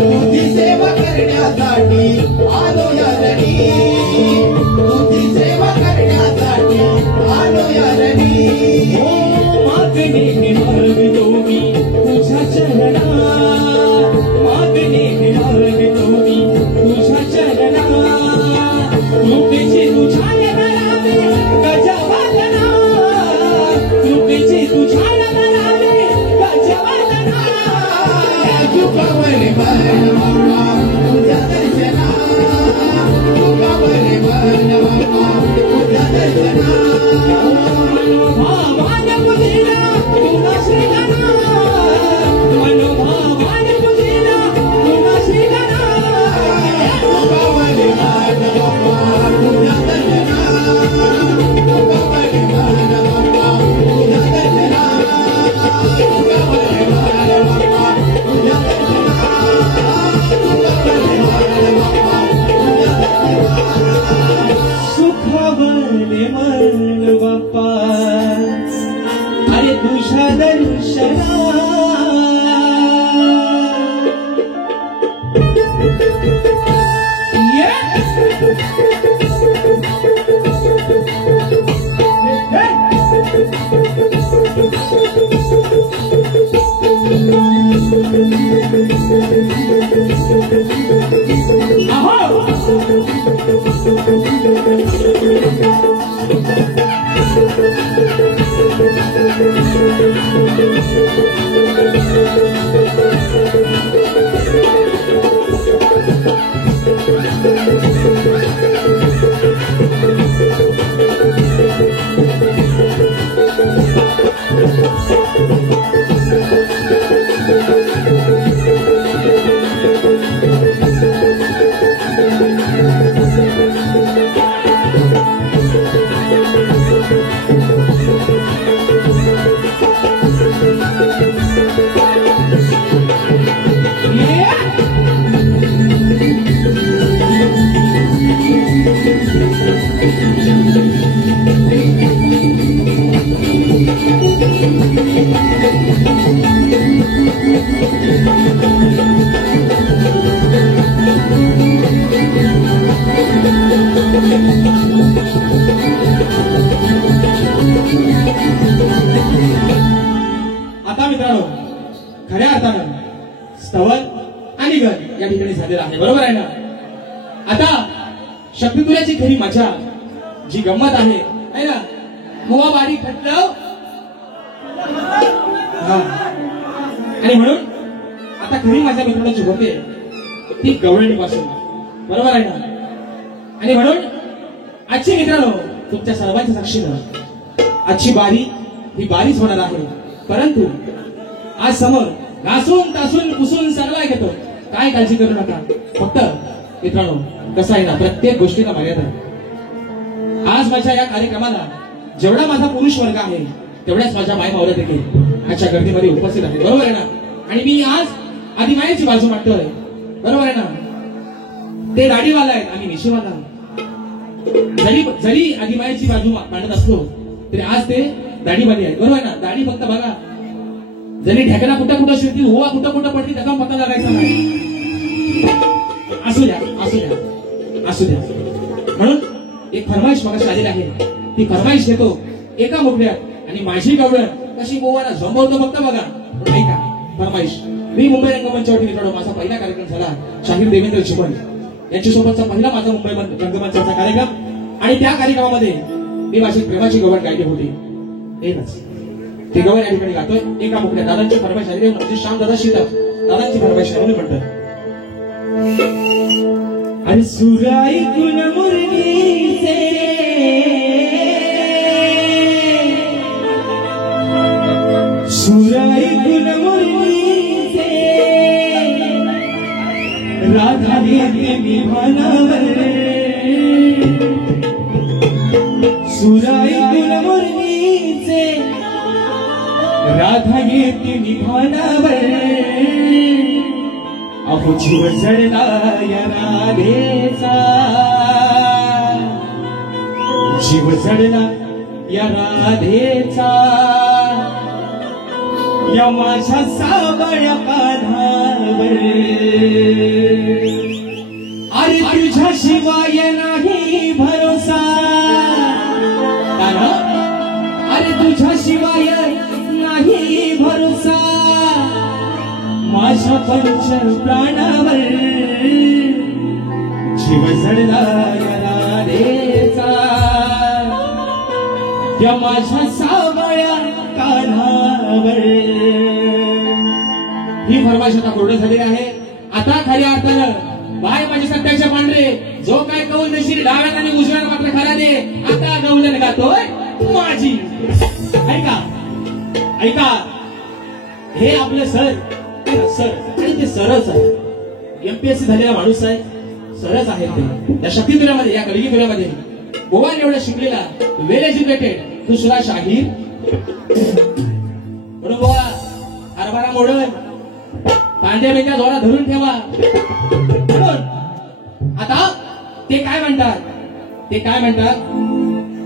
तुझी सेवा करण्यासाठी आलो या रणी तुझी सेवा करण्यासाठी आलो या रणी मागणे मागतो मी तुझ्या चरणात मागणे मागतो मी तुझ्या चरणात कृपेची तुझ्या लावे गजवादना कृपेची तुझ्या लावे गजवादना दुखावले मरण बाबा तुझ्या दर्शना दुखावले मरण बाबा तुझ्या दर्शना भावाने पुजीला तुला श्रीगणा मनोभावाने पुजीला तुला श्रीगणा दुखावले मरण बाबा तुझ्या दर्शना दुखावले मरण बाबा तुझ्या दर्शना दुखावले मरण बाबा तुझ्या दर्शना दुखावले मरण बाबा तुझ्या दर्शना सुखावले मरण बाप्पा अरे तुझ्या दर्शना आता मित्रांनो खऱ्या अर्थानं स्तवन आणि गण या ठिकाणी झालेलं आहे बरोबर आहे ना आता शक्तितुल्याची खरी मजा जी गंमत आहे ना मुवा बारी खटलं आणि म्हणून आता खरी मजा मित्रांनो जी होते ती गवळणीपासून बरोबर आहे ना आणि म्हणून आजची मित्रांनो तुमच्या सर्वांच्या साक्षीनं आजची बारी ही बारीच होणार आहे परंतु आज समोर घासून तासून पुसून सगळा घेतो काय काळजी करू नका फक्त मित्रांनो कसं आहे ना प्रत्येक गोष्टीला मर्यादा आहे आज माझ्या या कार्यक्रमाला जेवढा माझा पुरुष वर्ग आहे तेवढ्याच माझ्या माय मावल्या देखील आजच्या गर्दीमध्ये उपस्थित आहेत बरोबर आहे ना आणि मी आज आधी मायेची बाजू मांडतोय बरोबर आहे ना ते दाढीवाला आहेत आणि मिशीवाला जरी जरी आदिमायाची बाजू मांडत असलो तरी आज ते दाढीवाली आहे, बरोबर ना? दाढी फक्त बघा, जरी ढेकणा कुठं शिरतील, होवा कुठं पडतील, त्याचा पत्ता लागायचा नाही. असू द्या असू द्या असू द्या. म्हणून एक फरमाईश मगाशी आलेली आहे, ती फरमाईश घेतो एका मुकड्यात आणि माझी गवळण कशी गोवाला झोंबवतो फक्त बघा. ऐका फरमाईश. मी मुंबई रंगमंचावरती मित्रांनो, माझा पहिला कार्यक्रम झाला शाहीर देवेंद्र चिपळ यांच्यासोबतचा पहिला माझा मुंबई रंगमंचाचा कार्यक्रम, आणि त्या कार्यक्रमामध्ये मी माझी प्रेमाची गवळ गायली होती. एकच ते गवळ या ठिकाणी गातोय एका मुकड्यात. दादांची फरमाईश आली म्हणजे श्याम दादा शीतल दादांची फरमाईश आहे म्हणून म्हणतात. आणि सुराई कुल मुरलीचे सुराई कुल मुरलीचे राधा येते विभानावर सुराई कुल मुरलीचे राधा येते विभानावर अहो जीव जडला या राधेचा जीव जडला या राधेचा या माझ्या सावळ्या कान्हावर अरे तुझ्या शिवाय नाही भरोसा अरे तुझ्या शिवाय नाही भरोसा माझ्या पंच प्राणावर जीव जडला या राधेचा या माझ्या सावळ्या कान्हावर. ही फरमाईश आता पूर्ण झालेली आहे. आता खऱ्या अर्थानं बाय माझे सत्याच्या पांढरे जो काय कौल देशील डाव्यात आणि उजव्यात मात्र खरा दे. आता गवलन गातोय माझी. ऐका ऐका, हे आपले सर आणि ते सरच आहे. एमपीएससी झालेला माणूस आहे, सरच आहे ते. त्या शक्तीपीठामध्ये या कलिगीपीठामध्ये गोवान एवढा शिकलेला वेल एज्युकेटेड दुसरा शाहीर म्हणून गोवा हरभरा मोडल पांढऱ्यापेक्षा जोरा धरून ठेवा. आता ते काय म्हणतात, ते काय म्हणतात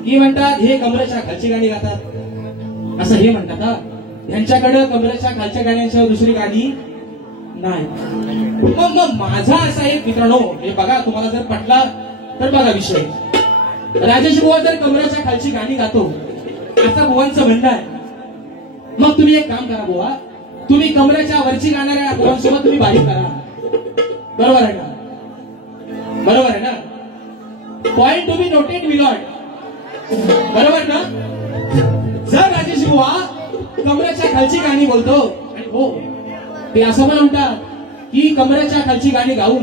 की म्हणतात हे कमरेच्या खालची गाणी गातात असं हे म्हणतात. हा यांच्याकडे कमरेच्या खालच्या गाण्यांच्या दुसरी गाणी नाही. मग माझा असा एक मित्रांनो, हे बघा तुम्हाला जर पटला तर बघा विषय. राजेश बुवा जर कमरेच्या खालची गाणी गातो असं बुवांचं म्हणणं आहे, मग तुम्ही एक काम करा बुवा, तुम्ही कमरेच्या वरची गाणाऱ्या बुवांसोबत तुम्ही बारीक करा. बरोबर आहे ना? बरोबर आहे ना? पॉइंट टू बी नोटेड विलॉट. बरोबर ना? जर राजेश बुवा कमरेच्या खालची गाणी बोलतो आणि हो ते असं पण म्हणतात की कमरेच्या खालची गाणी गाऊन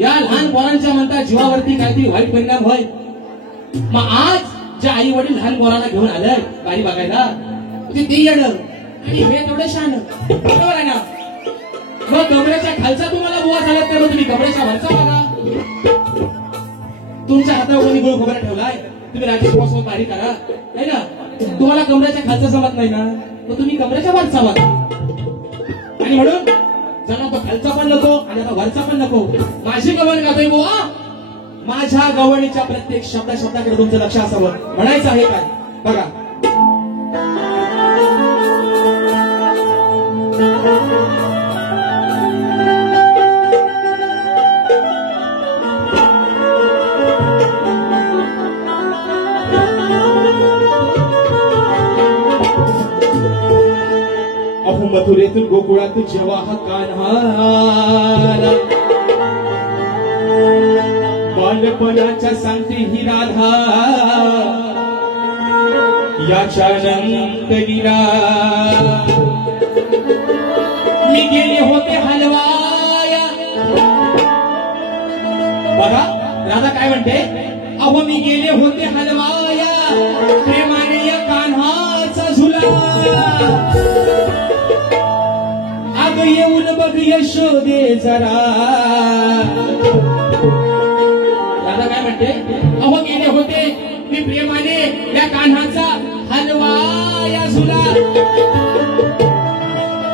या लहान पोरांच्या म्हणतात जीवावरती काहीतरी वाईट परिणाम होय. मग आज जे आई वडील लहान पोरांना घेऊन आलं गाणी बघायला ते येणं आणि हे तेवढं शान. बरोबर आहे ना? मग कमरेच्या खालचा तुम्हाला बुवा झाला तर तुम्ही कमरेच्या वरचा बघा. तुमच्या हातावर कोणी गुळ खोबरा ठेवलाय, तुम्ही राजेश बुवासोबत बारीक करा नाही ना? तुम्हाला कमरेच्या खालचा जमत नाही ना, तर तुम्ही कमरेच्या वरचा बघा. आणि म्हणून ज्यांना तो खालचा पण नको आणि आता वरचा पण नको, माझी गवळ गातोय बुवा. माझ्या गवळीच्या प्रत्येक शब्दाकडे तुमचं लक्ष असावं. म्हणायचं आहे काय बघा. अहो मथुरेतून गोकुळात जेव्हा हा कान्हा बालपणाच्या सांगते ही राधा याच्या नंतरीला मी गेले होते हलवाया. बघा राधा काय म्हणते, अहो मी गेले होते हलवाया प्रेमाने या कान्हाचा झुला. अग येऊन बघ यशोदे जरा. राधा काय म्हणते, अहो गेले होते मी प्रेमाने या कान्हाचा हलवाया झुला.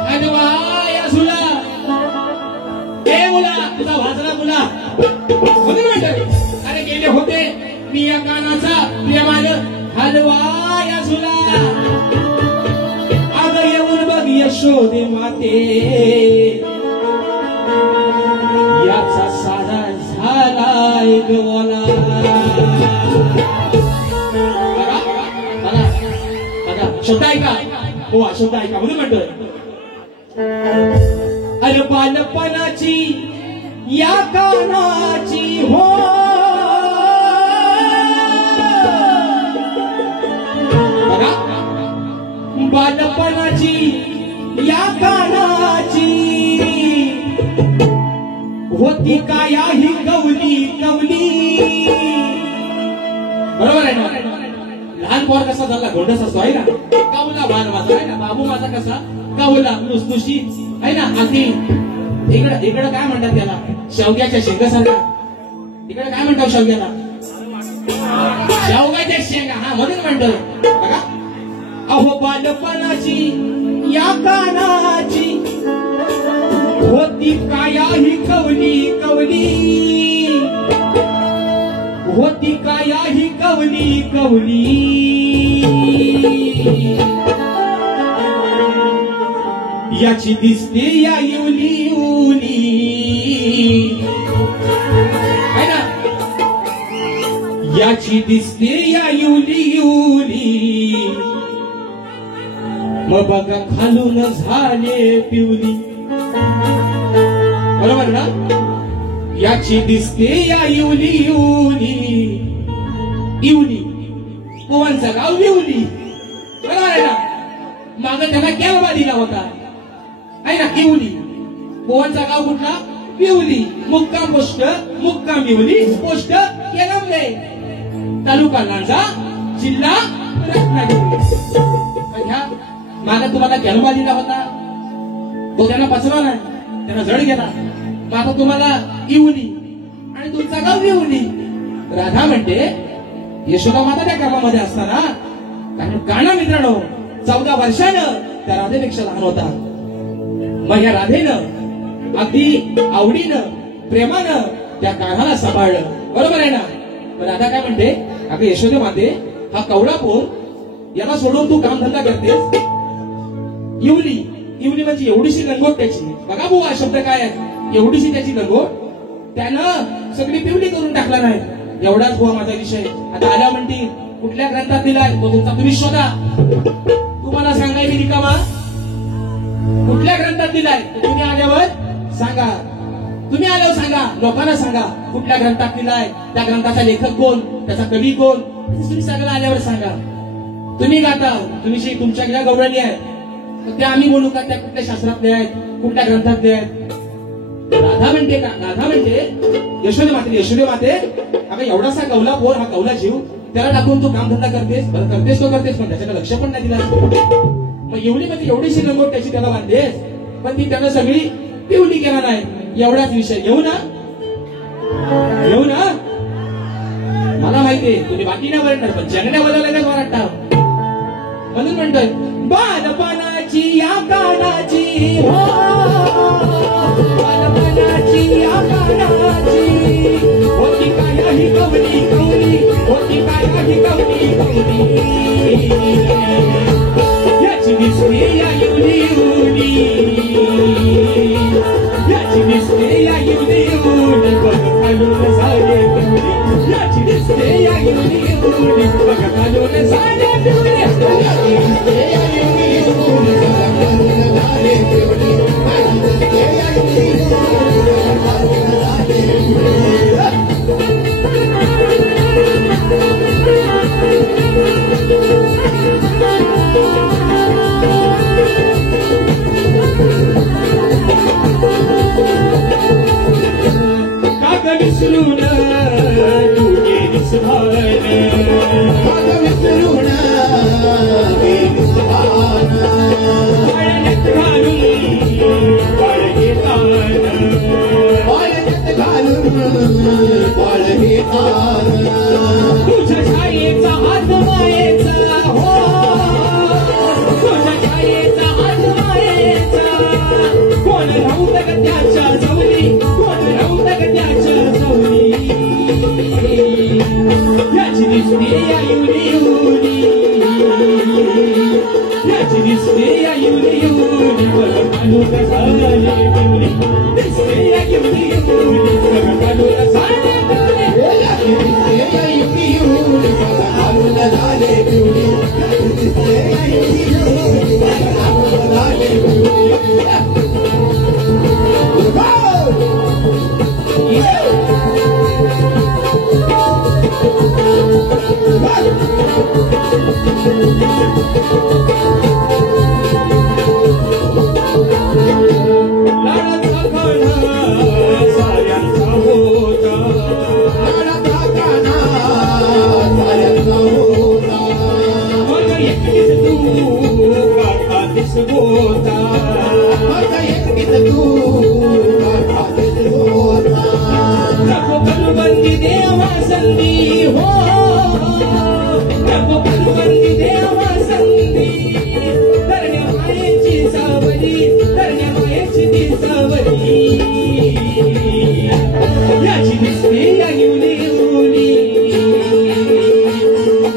हलवाया झुला. ए मुला तुझा वाजला मुला म्हणून म्हणतात. अरे गेले होते मी या कानाचा प्रेमानं हलवाया झुला. अगं येऊन बघ यशोदे माते, याचा सारा झालाय गवाला. शब्द ऐका हो, शब्द ऐका म्हणून म्हणतोय. अरे बालपणाची या कानाची हो, बघा बालपणाची या कानाची होती काया ही कवली कवली. बरोबर आहे ना. लहान पोर कसा झाला घोडस असतो आहे ना, कवला बाण माझा आहे ना, बाबू माझा कसा कवला नुसनुशी आहे ना. अगदी इकडं काय म्हणतात त्याला, शेवग्याच्या शेंगासारखा. इकडे काय म्हणतात शेवग्याला, शेवग्याच्या शेंगा. हा म्हणून म्हणतो बघा. अहो बालपणाची या कानाची होती काया ही कवली कवली, होती काया ही कवली कवली. याची दिसते या इवली इवली है ना, याची दिसते या इवली इवली. मग बघा खालून झाले पिवली. बरोबर ना. याची दिसते या इवली इवली. इवली पोवांचं गाव विवली. बरोबर आहे ना. माग त्याला केलवा दिला होता आहे ना, इवली. पोवांचा गाव कुठला, विवली. मुक्काम पोस्ट, मुक्काम विवली, पोस्ट केलंबे, तालुका लांजा, जिल्हा रत्नागिरी. माग तुम्हाला केलवा दिला होता, तो त्यांना पचला नाही, त्यांना जड गेला. मग आता तुम्हाला इवली आणि तुमचा गाव विवली. राधा म्हणते यशोदा माता त्या कामामध्ये असताना, कारण काना मित्रांनो 14 वर्षानं त्या राधेपेक्षा लहान होता. मग या राधेनं अगदी आवडीनं प्रेमानं त्या कान्हाला सांभाळलं. बरोबर आहे ना. राधा काय म्हणते, अगं यशोदे माते, हा कवळा पोर याला सोडून तू कामधंदा करतेस. इवली इवली म्हणजे एवढीशी लंगोट त्याची. बघा भाऊ हा शब्द काय आहे, एवढीशी त्याची लंगोट. त्यानं सगळी पिवली करून टाकला नाही. एवढाच बुवा माझा विषय. आता आल्या म्हणती कुठल्या ग्रंथात दिलाय तो तुमचा तुम्ही शोधा. तुम्हाला सांगाय मी रिकामा, कुठल्या ग्रंथात दिलाय तुम्ही आल्यावर सांगा. तुम्ही आल्यावर सांगा, लोकांना सांगा कुठल्या ग्रंथात दिलाय, त्या ग्रंथाचा लेखक कोण, त्याचा कवी कोण, तुम्ही सगळं आल्यावर सांगा. तुम्ही गाता, तुम्ही तुमच्याकडे गौरवली आहे, त्या आम्ही बोलू का त्या कुठल्या शास्त्रातले आहेत, कुठल्या ग्रंथातले आहेत. राधा म्हणते का, राधा म्हणते यशोदे माते, यशोदे माते, अगं एवढासा कवला पोर, हा कवला जीव, त्याला टाकून तू कामधंदा करतेस. बरं करतेस तो करतेस, पण त्याच्याकडे लक्ष पण नाही दिला. मग एवढी म्हणजे एवढीशी लंगोट त्याची त्याला बांधतेस, पण ती त्यानं सगळी पिवली केला नाही. एवढाच विषय. येऊ ना, येऊ ना. मला माहितीये तुम्ही बाकी नाही बरणार, पण जगण्या बदलायलाच वाटता. म्हणून म्हणतोय बालपणाची या कानाची हो, बालपणाची या कानाची होती काया ही कवली कवली, होती काया ही कवली कवली. याची दिसते या इवली इवली, याची दिसते या इवली इवली, बघ खालून झाले पिवली. याची दिसते या इवली इवली, बघ खालून झाले पिवली. विसरून तुझे विसरले, विसरून याची दिसते या इवली इवली, याची दिसते या इवली इवली, बघ कानूर झाले पिवली, दिसते या इवली इवली, बघ कानूर झाले पिवली, याची दिसते या इवली इवली, बघ कानूर झाले पिवली, याची दिसते या इवली इवली, बघ कानूर झाले पिवली. लाडाचा काना साऱ्यांचा होता, लाडाचा काना साऱ्यांचा होता, मग एकटीच तू काढातीस होता, मग एकटीच तू काढातीस होता. नको बलबंदी देवा संधी हो, नको बलबंदी देवा संधी, करण्या मायेची सावली, करण्या मायेची ती सावली, याची दिसते या इवली इवली,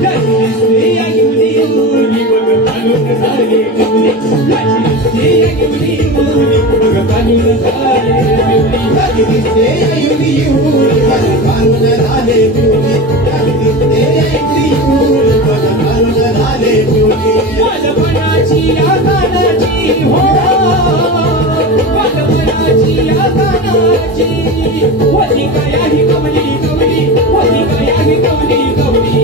याची दिसते या इवली इवली, बघ कानूर झाले पिवली, याची दिसते या इवली इवली, बघ कानूर झाले पिवली, याची दिसते या इवली इवली, बघ कानूर झाले पिवली, याची दिसते या इवली इवली, बघ कानूर झाले पिवली. वालपणाची या कानाची हो, वालपणाची या कानाची, होती काया ही कवली कवली, होती काया ही कवली कवली,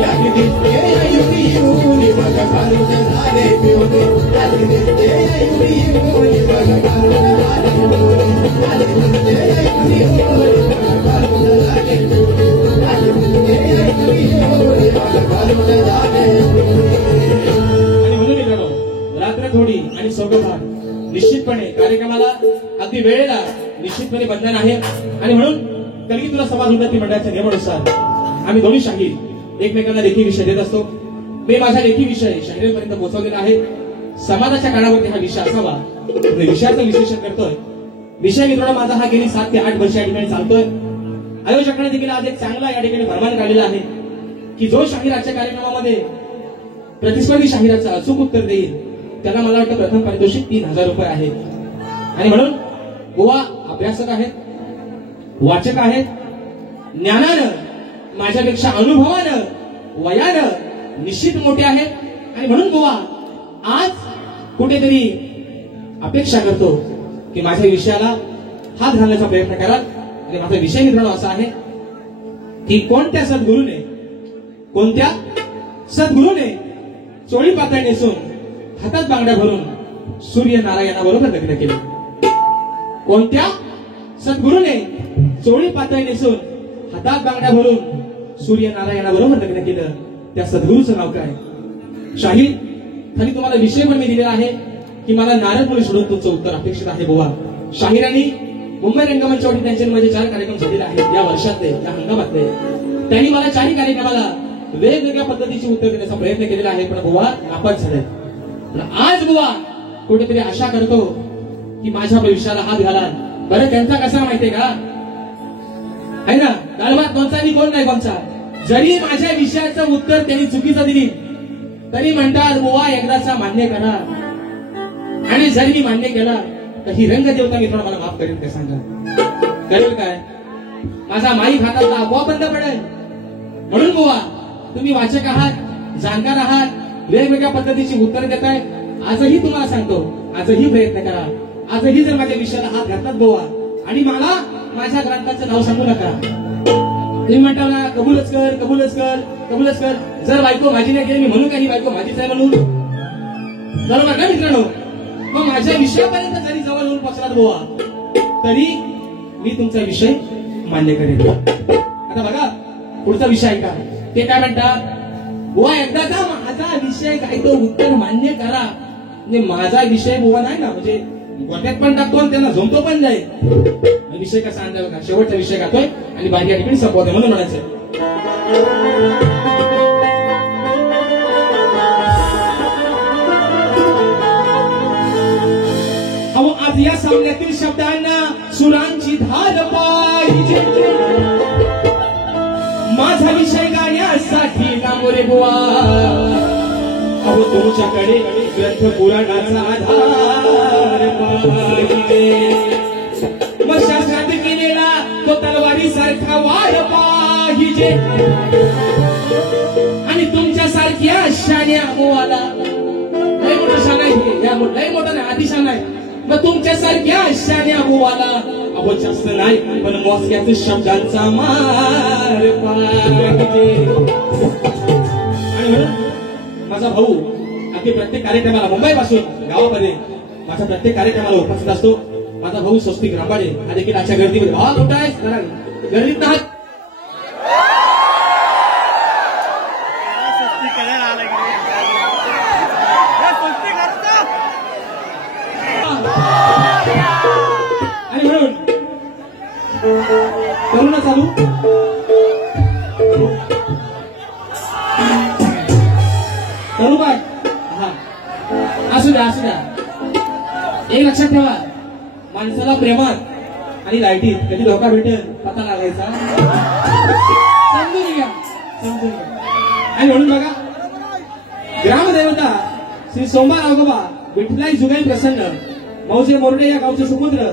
याची दिसते या इवली इवली, बघ कानूर झाले पिवली, याची दिसते या इवली इवली, बघ कानूर झाले पिवली, याची दिसते या इवली इवली, बघ कानूर झाले पिवली, याची दिसते या इवली इवली, बघ कानूर झाले पिवली. आणि म्हणून मित्रांनो, रात्र थोडी आणि सोबतहार निश्चितपणे कार्यक्रमाला अगदी वेळेला निश्चितपणे बंधन आहे. आणि म्हणून कलगी तुला समाज उन्नती मंडळाच्या नियमानुसार आम्ही दोन्ही शाहीर एकमेकांना लेखी विषय देत असतो. मी माझा लेखी विषय शाहिरांपर्यंत पोहोचवलेला आहे. समाजाच्या कानावरती हा विषय असावा, विषयाचं विश्लेषण करतोय. विषय मित्रांनो माझा हा गेली 7 ते 8 वर्ष या ठिकाणी चालतोय. आयोजकांनी देखील आज एक चांगला या ठिकाणी फरमान काढलेला आहे की जो शाहीर आजच्या कार्यक्रमामध्ये प्रतिस्पर्धी शाहिराचं अचूक उत्तर देईल त्याला मला वाटतं प्रथम पारितोषिक 3000 रुपये आहे. आणि म्हणून बुवा अभ्यासक आहेत, वाचक आहेत, ज्ञानानं माझ्यापेक्षा अनुभवानं वयानं निश्चित मोठे आहेत. आणि म्हणून बुवा आज कुठेतरी अपेक्षा करतो की माझ्या विषयाला हात घालण्याचा प्रयत्न कराल. आणि माझा विषय मित्रांनो असा आहे की कोणत्या सद्गुरूने चोळी पातळ नेसून हातात बांगड्या भरून सूर्यनारायणाबरोबर लग्न केले. कोणत्या सद्गुरूने चोळी पातळ नेसून हातात बांगड्या भरून सूर्यनारायणाबरोबर लग्न केलं, त्या सद्गुरूचं नाव काय? शाहीर खाली तुम्हाला विषय पण मी दिलेला आहे की मला नारद मुली सोडून तुमचं उत्तर अपेक्षित आहे. बुवा शाहिरांनी मुंबई रंगमंचावरती त्यांचे माझे 4 कार्यक्रम झालेले आहेत या वर्षातले, या हंगामातले. त्यांनी मला 4 कार्यक्रमाला वेगवेगळ्या पद्धतीचे उत्तर देण्याचा प्रयत्न केलेला आहे, पण बुवा नापास झाले. आज बुवा कुठेतरी आशा करतो की माझ्या भविष्याला हात घालाल. बरं त्यांचा कसा माहितीये का, आहे ना, गालभात कोणचा आणि कोण नाही कोणचा. जरी माझ्या विषयाचं उत्तर त्यांनी चुकीचं दिली तरी म्हणतात बुवा एकदाचा मान्य करा. आणि जर मी मान्य केला तर ही रंगदेवता मित्रांनो मला माफ करेल काय सांगा? करेल काय? माझा माईक हातातला आपोआप बंद पडेल. म्हणून बुवा तुम्ही वाचक आहात, जाणकार आहात, वेगवेगळ्या पद्धतीची उत्तर देताय. आजही तुम्हाला सांगतो, आजही प्रयत्न करा. आजही जर माझ्या विषयाला हात घातलात बुवा आणि मला माझ्या ग्रंथाचं नाव सांगू नका. तुम्ही म्हणता ना कबूलच कर, कबूलच कर, कबूलच कर. जर बायको माझी नाही केली मी म्हणू का ही बायको माझीच आहे म्हणून? बरोबर ना मित्रांनो? मग माझ्या विषयापर्यंत जरी जवळ येऊन पोचलात बुवा तरी मी तुमचा विषय मान्य करेन. आता बघा पुढचा विषय ऐका. ते काय म्हणतात, बुवा एकदाचा माझा विषय काय तो उत्तर मान्य करा. म्हणजे माझा विषय बुवा नाही ना, म्हणजे गोट्यात पण टाकतो आणि त्यांना झोमतो पण जाईल. विषय कसा आणला बघा. शेवटचा विषय गातोय आणि बाहेर या ठिकाणी संपवतोय म्हणून म्हणायचंय. अहो आज या सामन्यातील शब्दांना सुरांची धार पाहिजे. माझा माझा विषय गाण्यासाठी ना मोरे बुवा अहो तुमच्याकडे ग्रंथ पुराणाचा आधार पाहिजे मग शास्त्रात केलेला तो तलवारी सारखा वार पाहिजे आणि तुमच्यासारख्या शाण्या बुवाला लय मोठं शान आहे लय मोठं नाही आधी शान आहे मग तुमच्यासारख्या शाण्या बुवाला अहो जास्त नाही पण मोजक्याच शब्दांचा मार पाहिजे आणि म्हणून माझा भाऊ अगदी प्रत्येक कार्यक्रमाला मुंबई पासून गावामध्ये माझ्या प्रत्येक कार्यक्रमाला उपस्थित असतो माझा भाऊ स्वस्तिक रांबाडे हा देखील अशा गर्दीमध्ये भावा कुठं आहे जरा गर्दीत नाहीत आणि म्हणून करू ना चालू करू काय हा असू द्या एक लक्षात ठेवा माणसाला प्रेमात आणि लाईटीत कधी धोका भेटेल पता लागायचा समजून घ्या आणि म्हणून बघा ग्रामदेवता श्री सोमा राघोबा विठ्ठलाई जुगाई प्रसन्न मौजे मोरडे या गावचे सुपुत्र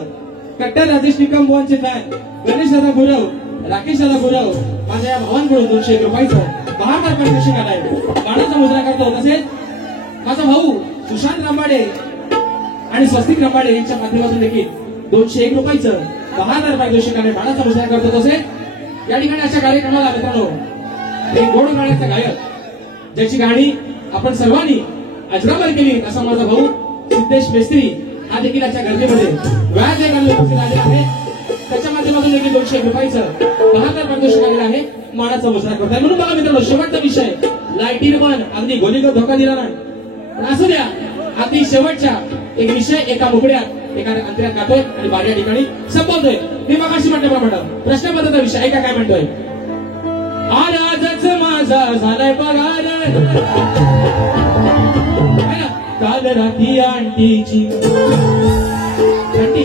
कट्टर राजेश निकम बुवांचे फॅन गणेश दादा गुरव राकेश दादा गुरव माझ्या या भावांकडून 201 रुपयाचं बहार पारितोषिक आलाय बाणाचा मुद्रा करतो तसेच माझा भाऊ सुशांत रांबाडे आणि स्वस्तिक रांबाडे यांच्या माध्यमातून देखील 201 रुपयाचं बहार पारितोषिक आलाय बाणाचा मुद्रा करतो तसेच या ठिकाणी अशा कार्यक्रमाला मित्रांनो एक गोड गाण्याचा गायक ज्याची गाणी आपण सर्वांनी अजरामर केली असा माझा भाऊ सिद्धेश मेस्त्री हा देखील अशा गर्दीमध्ये व्याज उपस्थित आले आहे त्याच्या माध्यमातून देखील 201 रुपयाचं बहार पारितोषिक आलेलं आहे मानाचा मुजरा करताय म्हणून बघा मित्रांनो शेवटचा विषय लाईटीने पण अगदी गोलीगत धोका दिला नाही पण असू द्या अगदी शेवटच्या एक विषय एका मुकड्यात एका अंतरात गातोय आणि बाहेर ठिकाणी संपवतोय मी मगाशी म्हटल्याप्रमाणे प्रश्नपत्राचा विषय ऐका काय म्हणतोय आजच माझा झालाय पगार काल रात्री आंटीची घंटी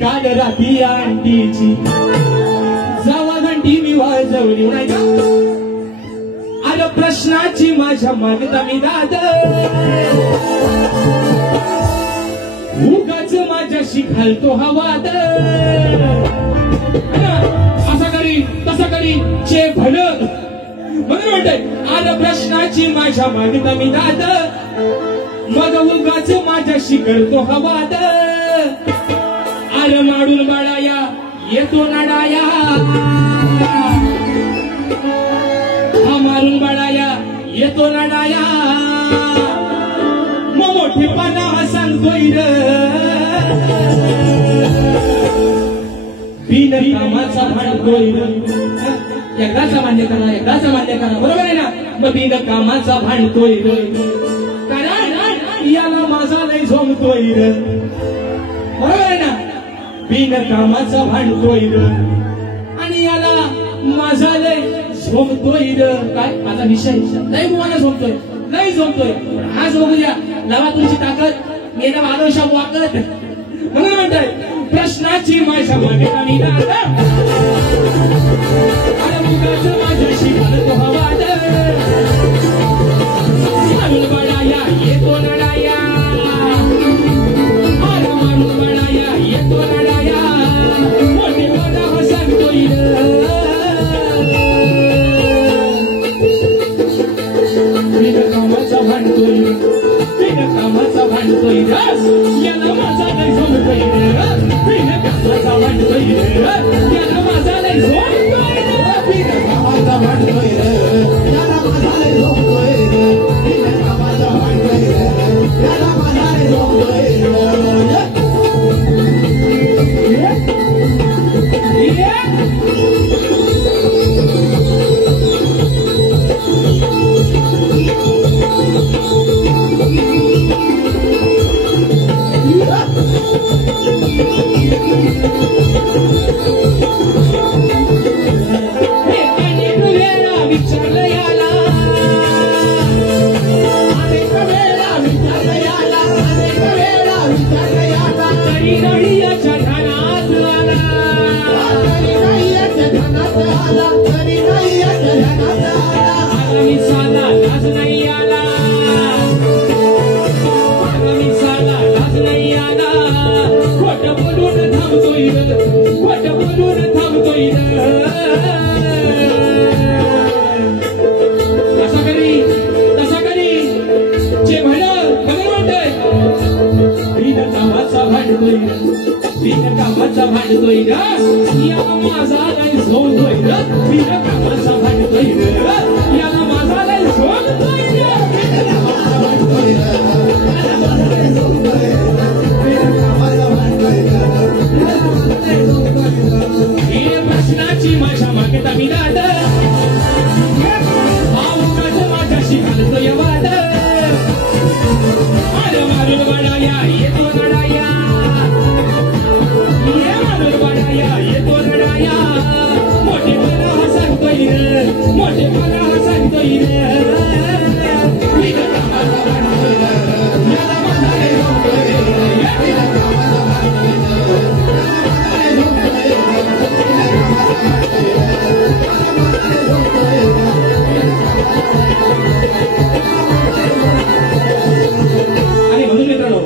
काल रात्री आंटीची जावा घंटी मी वाजवली नाही का अरे प्रश्नाची माझ्या मागता मी दाद उगाच माझ्याशी घालतो हा वाद असं करी तसं करी चे भलं म्हणून म्हणतोय अरे प्रश्नाची माझ्या मागता मी दाद मग उगाच माझ्याशी करतो हा वाद अरे माडून बाळाया येतो नाडाया हा मारून बाळाया येतो नाडाया मग मोठेपणा हा सांगतोय बिन कामाचा भांडतोय एकदाचा मान्य करा बरोबर आहे ना मग बिन कामाचा भांडतोय कारण याला माझा लय झोमतोय बरोबर आहे ना बिन कामाचा भांडतोय आणि याला माझा लय झोमतोय काय माझा विषय लय मुलाला झोमतोय आज बघूया नवा तुमची ताकद मेरा आदर्शा वाकत म्हणून म्हणताय प्रश्नाची माझ्या मागता मी दाद अरे मुगाच माझ्याशी घालतो हा वाद मारून बाळाया येतो नडाया अरे मारून बाळाया येतो नडाया मोठेपणा हा सांगतोय कामाचा भांडतोय याला माझा लय झोमतोय कामाचा भांडतोय याला माझा लय झोमतोय कामाचा भांडतोय मोठेपणा सांगतोय रे. तिला कामाला वाटतोय रे. याला मनाने झोपतोय रे. तिला कामाला वाटतोय रे. याला मनाने झोपतोय रे. तिला कामाला वाटतोय रे. याला मनाने झोपतोय रे. आणि म्हणून मित्रांनो,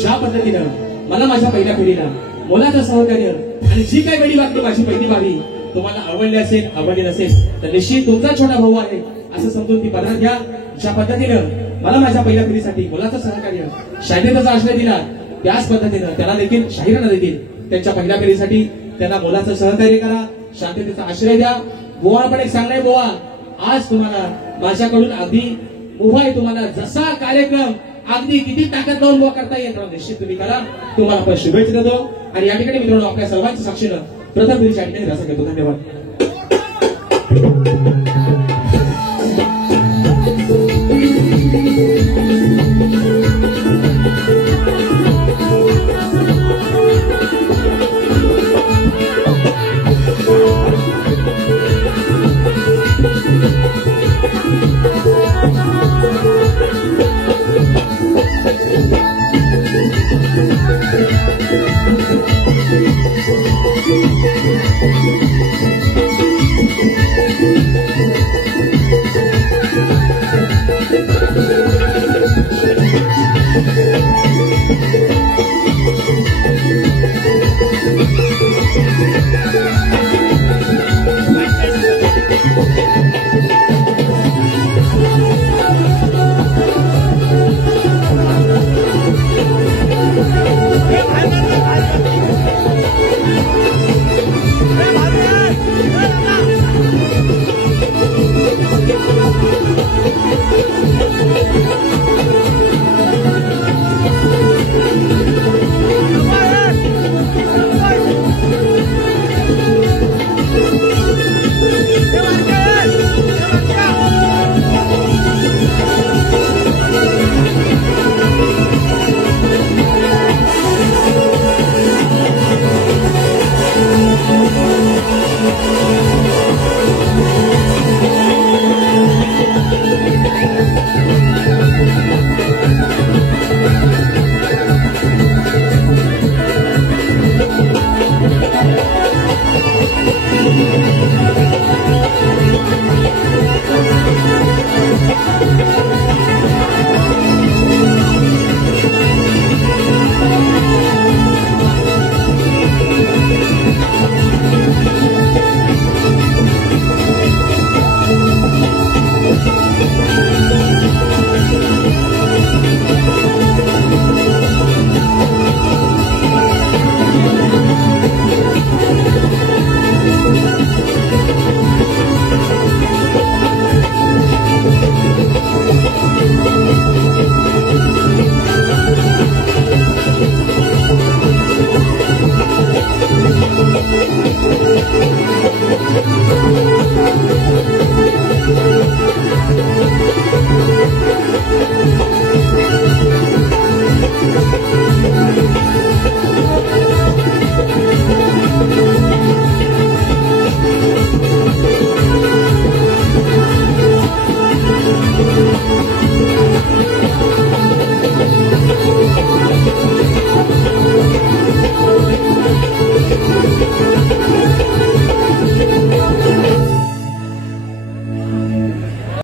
ज्या पद्धतीनं मला माझ्या पहिल्या पिढीला मुलाचं सहकार्य आणि जी काही वेळी वाटली माझी पहिली बारी तुम्हाला आवडली असेल, आवडली नसेल तर निश्चित तुमचा छोटा भाऊ आहे असं समजून ती पद्धत घ्या. ज्या पद्धतीनं मला माझ्या पहिल्या पिढीसाठी मुलाचं सहकार्य शांततेचा आश्रय दिला, त्याच पद्धतीनं त्याला देखील शाहिरांना देखील त्यांच्या पहिल्या पिढीसाठी त्यांना मुलाचं सहकार्य करा, शांततेचा आश्रय द्या. बुवा पण एक सांगणार, बुवा आज तुम्हाला माझ्याकडून अगदी मुभा आहे, तुम्हाला जसा कार्यक्रम अगदी किती ताकद लावून बुवा करता येईल निश्चित तुम्ही करा. तुम्हाला आपण शुभेच्छा देतो आणि या ठिकाणी मित्रांनो आपल्या सर्वांच्या साक्षीनं प्रथम दिवशी या ठिकाणी रस घेतो. धन्यवाद.